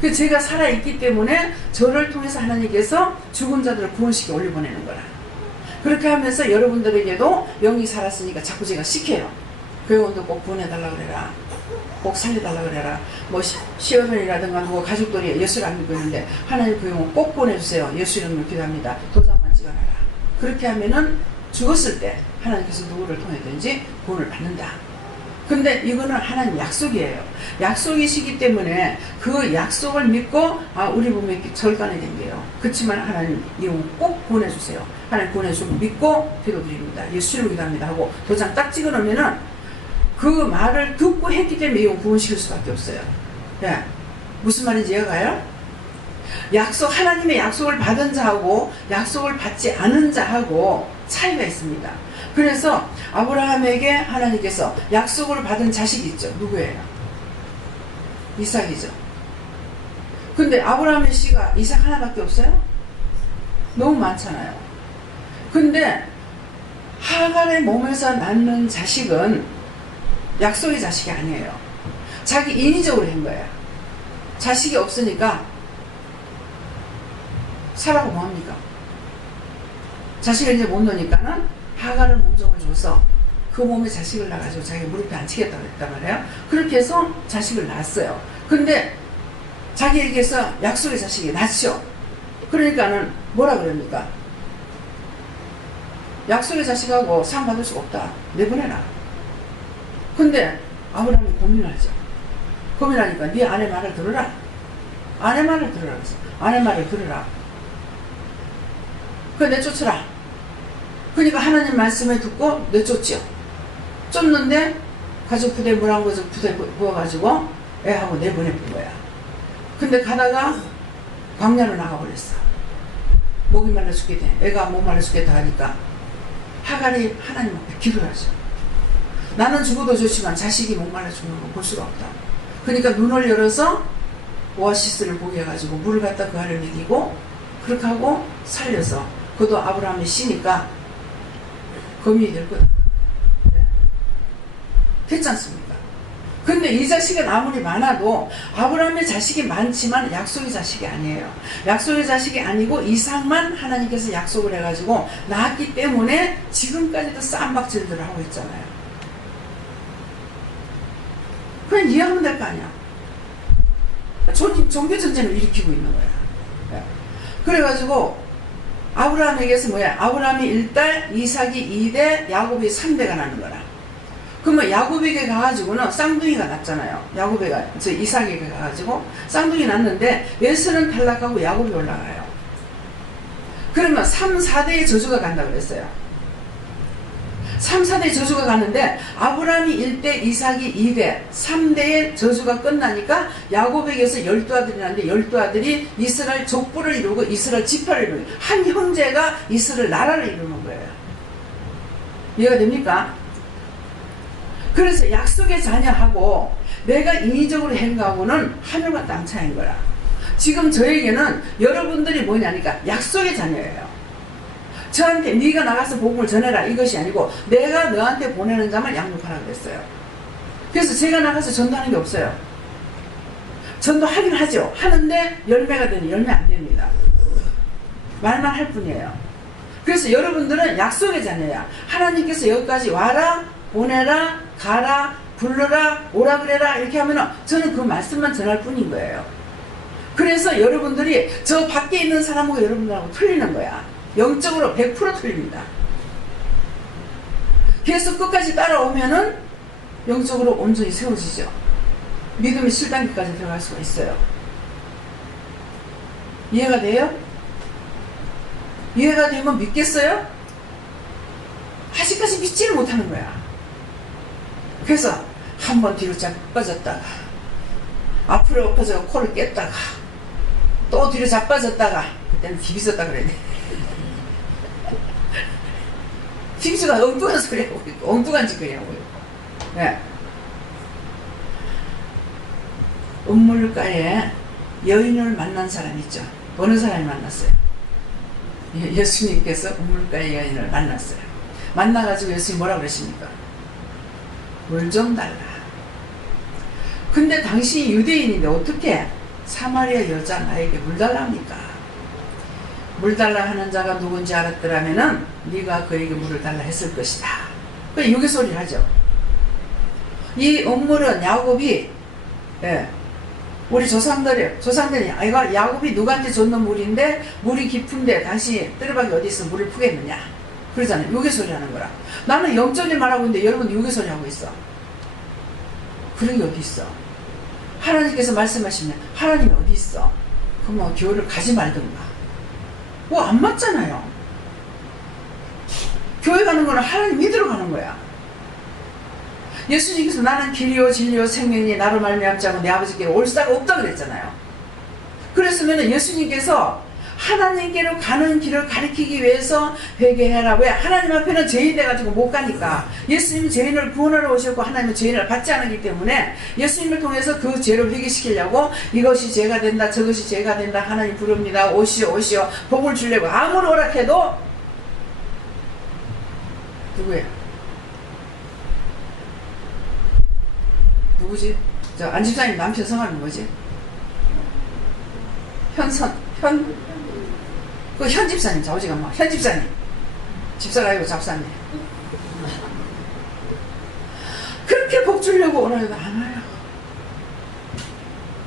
그래서 제가 살아있기 때문에 저를 통해서 하나님께서 죽은 자들을 구원시켜 올려보내는 거라. 그렇게 하면서 여러분들에게도 영이 살았으니까 자꾸 제가 시켜요. 교회원도 꼭 구원해달라 그래라. 꼭 살려달라 그래라. 뭐 시어머니라든가 누구 가족들이 예수를 안 믿고 있는데 하나님 그 영혼 꼭 보내주세요. 예수 이름으로 기도합니다. 도장만 찍어놔라. 그렇게 하면은 죽었을 때 하나님께서 누구를 통해든지 구원을 받는다. 근데 이거는 하나님 약속이에요. 약속이시기 때문에 그 약속을 믿고 우리 몸에 절간이 된대요. 그렇지만 하나님 이 영혼 꼭 보내주세요. 하나님 보내주고 믿고 기도드립니다. 예수 이름으로 기도합니다 하고 도장 딱 찍어놓으면은 그 말을 듣고 했기 때문에 이 구원시킬 수밖에 없어요. 예. 무슨 말인지 이해가 가요? 하나님의 약속을 받은 자하고 약속을 받지 않은 자하고 차이가 있습니다. 그래서 아브라함에게 하나님께서 약속을 받은 자식이 있죠. 누구예요? 이삭이죠. 근데 아브라함의 씨가 이삭 하나밖에 없어요? 너무 많잖아요. 근데 하갈의 몸에서 낳는 자식은 약속의 자식이 아니에요. 자기 인위적으로 한 거예요. 자식이 없으니까 사라고 뭐합니까? 자식을 이제 못 놓으니까는 하갈을 몸종을 줘서 그 몸에 자식을 낳아가지고 자기가 무릎에 앉히겠다고 했단 말이에요. 그렇게 해서 자식을 낳았어요. 근데 자기에게서 약속의 자식이 낳죠. 그러니까는 뭐라 그럽니까? 약속의 자식하고 상 받을 수가 없다. 내보내라. 근데 아브라함이 고민하죠. 고민하니까 네 아내 말을 들으라. 아내 말을 들으라. 그래서 아내 말을 들으라. 그래 내쫓으라. 그러니까 하나님 말씀을 듣고 내쫓죠. 쫓는데 가족 부대 물 한 거에서 부대 부어가지고 애하고 내보내본 거야. 근데 가다가 광야로 나가버렸어. 목이 말라 죽겠다. 애가 목 말라 죽겠다 하니까 하갈이 하나님 앞에 기도를 하죠. 나는 죽어도 좋지만 자식이 목 말라 죽는 거 볼 수가 없다. 그러니까 눈을 열어서 오아시스를 보게 해가지고 물을 갖다 그 아래 내리고 그렇게 하고 살려서 그도 아브라함의 씨니까 거민이 될 거다. 네. 됐지 않습니까? 근데 이 자식은 아무리 많아도 아브라함의 자식이 많지만 약속의 자식이 아니에요. 약속의 자식이 아니고 이삭만 하나님께서 약속을 해가지고 낳았기 때문에 지금까지도 쌈박질들을 하고 있잖아요. 그냥 이해하면 될 거 아니야. 종교전쟁을 일으키고 있는 거야. 네. 그래가지고 아브라함에게서 뭐야? 아브라함이 1대, 이삭이 2대, 야곱이 3대가 나는 거라. 그러면 야곱에게 가가지고는 쌍둥이가 났잖아요. 이삭에게 가가지고 쌍둥이 났는데 에서는 탈락하고 야곱이 올라가요. 그러면 3, 4대의 저주가 간다고 그랬어요. 3, 4대의 저주가 가는데 아브라함이 1대, 이삭이 2대, 3대의 저주가 끝나니까 야곱에게서 12아들이 났는데 12아들이 이스라엘 족보를 이루고 이스라엘 지파를 이루고 한 형제가 이스라엘 나라를 이루는 거예요. 이해가 됩니까? 그래서 약속의 자녀하고 내가 인위적으로 행하고는 하늘과 땅 차이인 거야. 지금 저에게는 여러분들이 뭐냐니까 약속의 자녀예요. 저한테 네가 나가서 복음을 전해라 이것이 아니고 내가 너한테 보내는 자만 양육하라 그랬어요. 그래서 제가 나가서 전도하는 게 없어요. 전도하긴 하죠. 하는데 열매가 되니 열매 안 됩니다. 말만 할 뿐이에요. 그래서 여러분들은 약속의 자녀야. 하나님께서 여기까지 와라, 보내라, 가라, 불러라, 오라 그래라 이렇게 하면 저는 그 말씀만 전할 뿐인 거예요. 그래서 여러분들이 저 밖에 있는 사람하고 여러분들하고 틀리는 거야. 영적으로 100% 틀립니다. 계속 끝까지 따라오면은 영적으로 온전히 세워지죠. 믿음의 7단계까지 들어갈 수가 있어요. 이해가 돼요? 이해가 되면 믿겠어요? 아직까지 믿지를 못하는 거야. 그래서 한번 뒤로 자빠졌다가 앞으로 엎어져 코를 깼다가 또 뒤로 자빠졌다가 그때는 비비졌다 그래야 돼. 비비지가 엉뚱한 소리 하고 있고 엉뚱한 짓거리 하고 있고. 네. 음물가에 여인을 만난 사람 있죠. 어느 사람이 만났어요? 예수님께서 음물가에 여인을 만났어요. 만나가지고 예수님 뭐라 그러십니까? 물 좀 달라. 근데 당신이 유대인인데 어떻게 사마리아 여자 나에게 물 달랍니까? 물 달라 하는 자가 누군지 알았더라면은 네가 그에게 물을 달라 했을 것이다. 그 유괴소리를 하죠. 이 음물은 야곱이 우리 조상들이 이거 야곱이 누구한테 줬는 물인데 물이 깊은데 당신이 뜨르박이 어디 있어 물을 푸겠느냐 그러잖아요. 유괴소리 하는 거라. 나는 영적인 말하고 있는데 여러분 유괴소리 하고 있어. 그런 게 어디 있어? 하나님께서 말씀하시면 하나님이 어디 있어? 그럼 뭐 교회를 가지 말든가. 뭐 안 맞잖아요. 교회 가는 거는 하나님 믿으러 가는 거야. 예수님께서 나는 길이요 진리요 생명이니 나로 말미암지 않고 내 아버지께 올 수가 없다 그랬잖아요. 그랬으면 예수님께서 하나님께로 가는 길을 가리키기 위해서 회개해라. 왜? 하나님 앞에는 죄인 돼가지고 못 가니까. 예수님은 죄인을 구원하러 오셨고 하나님은 죄인을 받지 않았기 때문에 예수님을 통해서 그 죄를 회개시키려고 이것이 죄가 된다 저것이 죄가 된다 하나님 부릅니다 오시오 오시오 복을 주려고 아무리 오락해도 누구야? 누구지? 저 안집사님 남편 성함이 뭐지? 그 현집사님 자오지가 뭐 현집사님 집사가 아니고 잡사님 그렇게 복 주려고 오늘도 안 와요.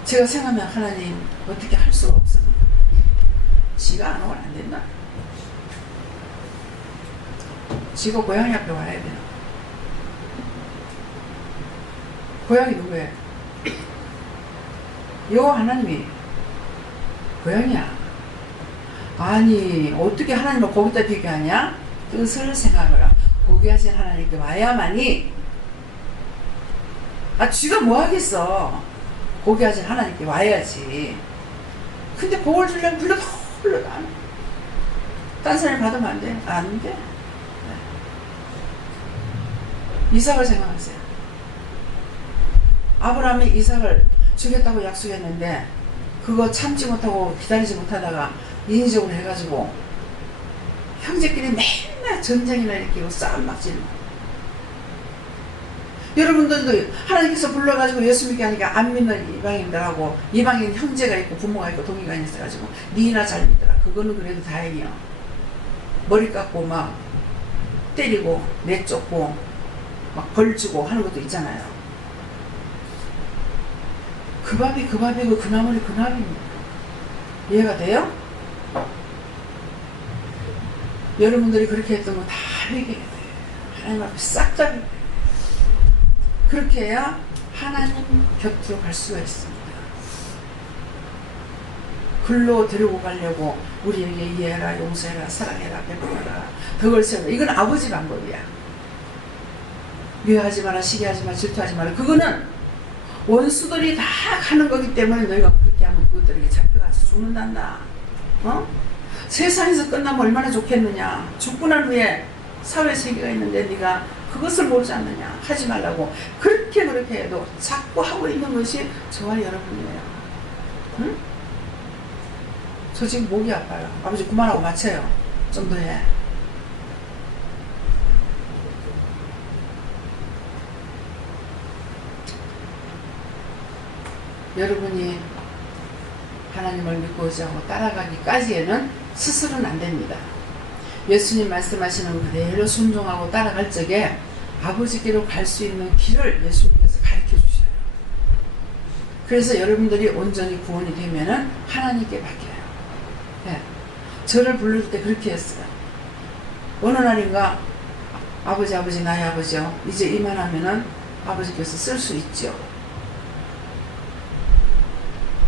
제가 생각하면 하나님 어떻게 할 수가 없습니다. 지가 안 오면 안 된다. 지가 고양이 앞에 와야 되나? 고양이 누구예요? 요 하나님이 고양이야. 아니 어떻게 하나님을 거기다 비교하냐? 뜻을 생각하라. 고귀하신 하나님께 와야만이 쥐가 뭐 하겠어. 고귀하신 하나님께 와야지. 근데 복을 주려면 불러도 안 돼. 딴 사람이 받으면 안 돼? 안 돼. 네. 이삭을 생각하세요. 아브라함이 이삭을 주겠다고 약속했는데 그거 참지 못하고 기다리지 못하다가 인위적으로 해가지고 형제끼리 맨날 전쟁이나 일으키고 싸움 막 지르고. 여러분들도 하나님께서 불러가지고 예수 믿게 하니까 안 믿는 이방인들하고 이방인 형제가 있고 부모가 있고 동기가 있어가지고 니나 잘 믿더라. 그거는 그래도 다행이야. 머리 깎고 막 때리고 내쫓고 막 벌주고 하는 것도 있잖아요. 그 밥이 그 밥이고 그 나물이 그 나물입니다. 이해가 돼요? 여러분들이 그렇게 했던 거 다 회개해야 돼요. 하나님 앞에 싹 다 그렇게 해야 하나님 곁으로 갈 수가 있습니다. 글로 데리고 가려고 우리에게 이해해라, 용서해라, 사랑해라, 베풀어라, 덕을 세워라. 이건 아버지 방법이야. 미워하지 마라, 시기하지 마라, 질투하지 마라. 그거는 원수들이 다 가는 거기 때문에 너희가 그렇게 하면 그것들에게 잡혀가서 죽는단다. 어? 세상에서 끝나면 얼마나 좋겠느냐. 죽고 난 후에 사회 세계가 있는데 네가 그것을 모르지 않느냐. 하지 말라고. 그렇게 해도 자꾸 하고 있는 것이 저와 여러분이에요. 응? 저 지금 목이 아파요. 아버지 그만하고 마쳐요. 좀 더 해. 여러분이 하나님을 믿고 의지하고 따라가기까지에는 스스로는 안 됩니다. 예수님 말씀하시는 그대로 순종하고 따라갈 적에 아버지께로 갈 수 있는 길을 예수님께서 가르쳐 주셔요. 그래서 여러분들이 온전히 구원이 되면은 하나님께 맡겨요. 네. 저를 부를 때 그렇게 했어요. 어느 날인가 아버지 나의 아버지요. 이제 이만하면은 아버지께서 쓸 수 있죠.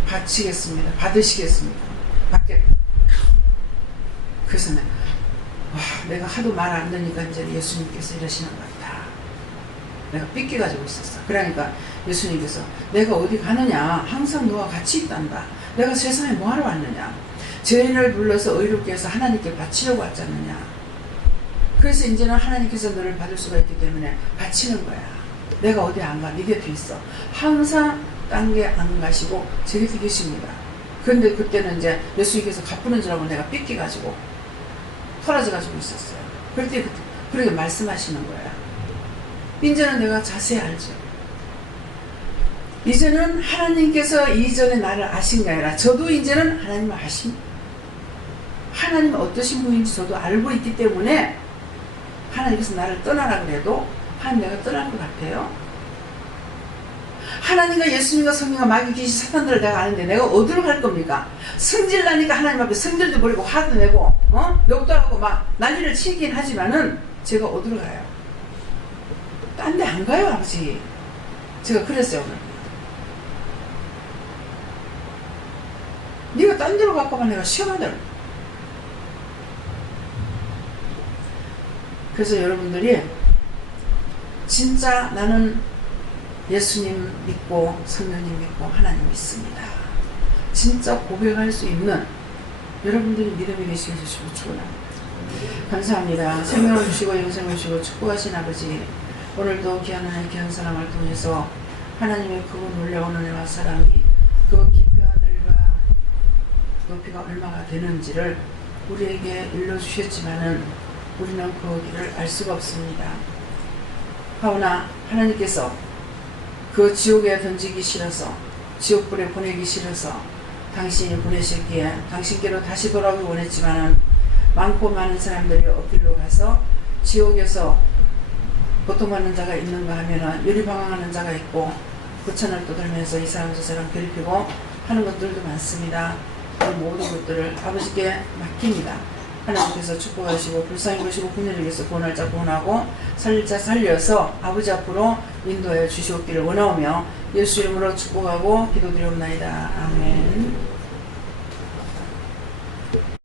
바치겠습니다. 받으시겠습니다. 받겠다. 그래서 내가 하도 말 안 듣니까 이제 예수님께서 이러시는 것 같다. 내가 삐끼가지고 있었어. 그러니까 예수님께서 내가 어디 가느냐 항상 너와 같이 있단다. 내가 세상에 뭐하러 왔느냐. 죄인을 불러서 의롭게 해서 하나님께 바치려고 왔지 않느냐. 그래서 이제는 하나님께서 너를 받을 수가 있기 때문에 바치는 거야. 내가 어디 안 가. 네 곁에 있어. 항상 딴 게 안 가시고 제 곁에 계십니다. 그런데 그때는 이제 예수님께서 갚는 줄 알고 내가 삐끼가지고 털어져가지고 있었어요. 그때 그렇게 말씀하시는 거야. 이제는 내가 자세히 알죠. 이제는 하나님께서 이전에 나를 아신 게 아니라 저도 이제는 하나님을 아십니다. 하나님은 어떠신 분인지 저도 알고 있기 때문에 하나님께서 나를 떠나라 그래도 하나님 내가 떠날 것 같아요. 하나님과 예수님과 성령과 마귀 귀신 사탄들을 내가 아는데 내가 어디로 갈 겁니까? 성질 나니까 하나님 앞에 성질도 버리고 화도 내고 욕도 하고 막 난리를 치긴 하지만은 제가 어디로 가요? 딴 데 안 가요 아버지. 제가 그랬어요 오늘. 네가 딴 데로 갈까봐 내가 시험하더라. 그래서 여러분들이 진짜 나는 예수님 믿고 성령님 믿고 하나님 믿습니다. 진짜 고백할 수 있는 여러분들이 믿음이 되시게 해주시고 축원합니다. 감사합니다. 생명을 주시고 영생을 주시고 축복하신 아버지, 오늘도 귀한 하나님 귀한 사람을 통해서 하나님의 크고 놀라운 은혜와 사랑이 그 깊이와 넓이와 높이가 얼마가 되는지를 우리에게 일러주셨지만은 우리는 그 길을 알 수가 없습니다. 하오나 하나님께서 그 지옥에 던지기 싫어서, 지옥불에 보내기 싫어서 당신이 보내셨기에 당신께로 다시 돌아오기 원했지만은 많고 많은 사람들이 어필로 가서 지옥에서 고통받는 자가 있는가 하면은 유리방황하는 자가 있고 구천을 떠들면서 이 사람 저 사람 괴롭히고 하는 것들도 많습니다. 그 모든 것들을 아버지께 맡깁니다. 하나님께서 축복하시고 불쌍히 보시고 국민을 위해서 구원할 자 구원하고 살릴 자 살려서 아버지 앞으로 인도하여 주시옵기를 원하오며 예수 이름으로 축복하고 기도드리옵나이다. 아멘.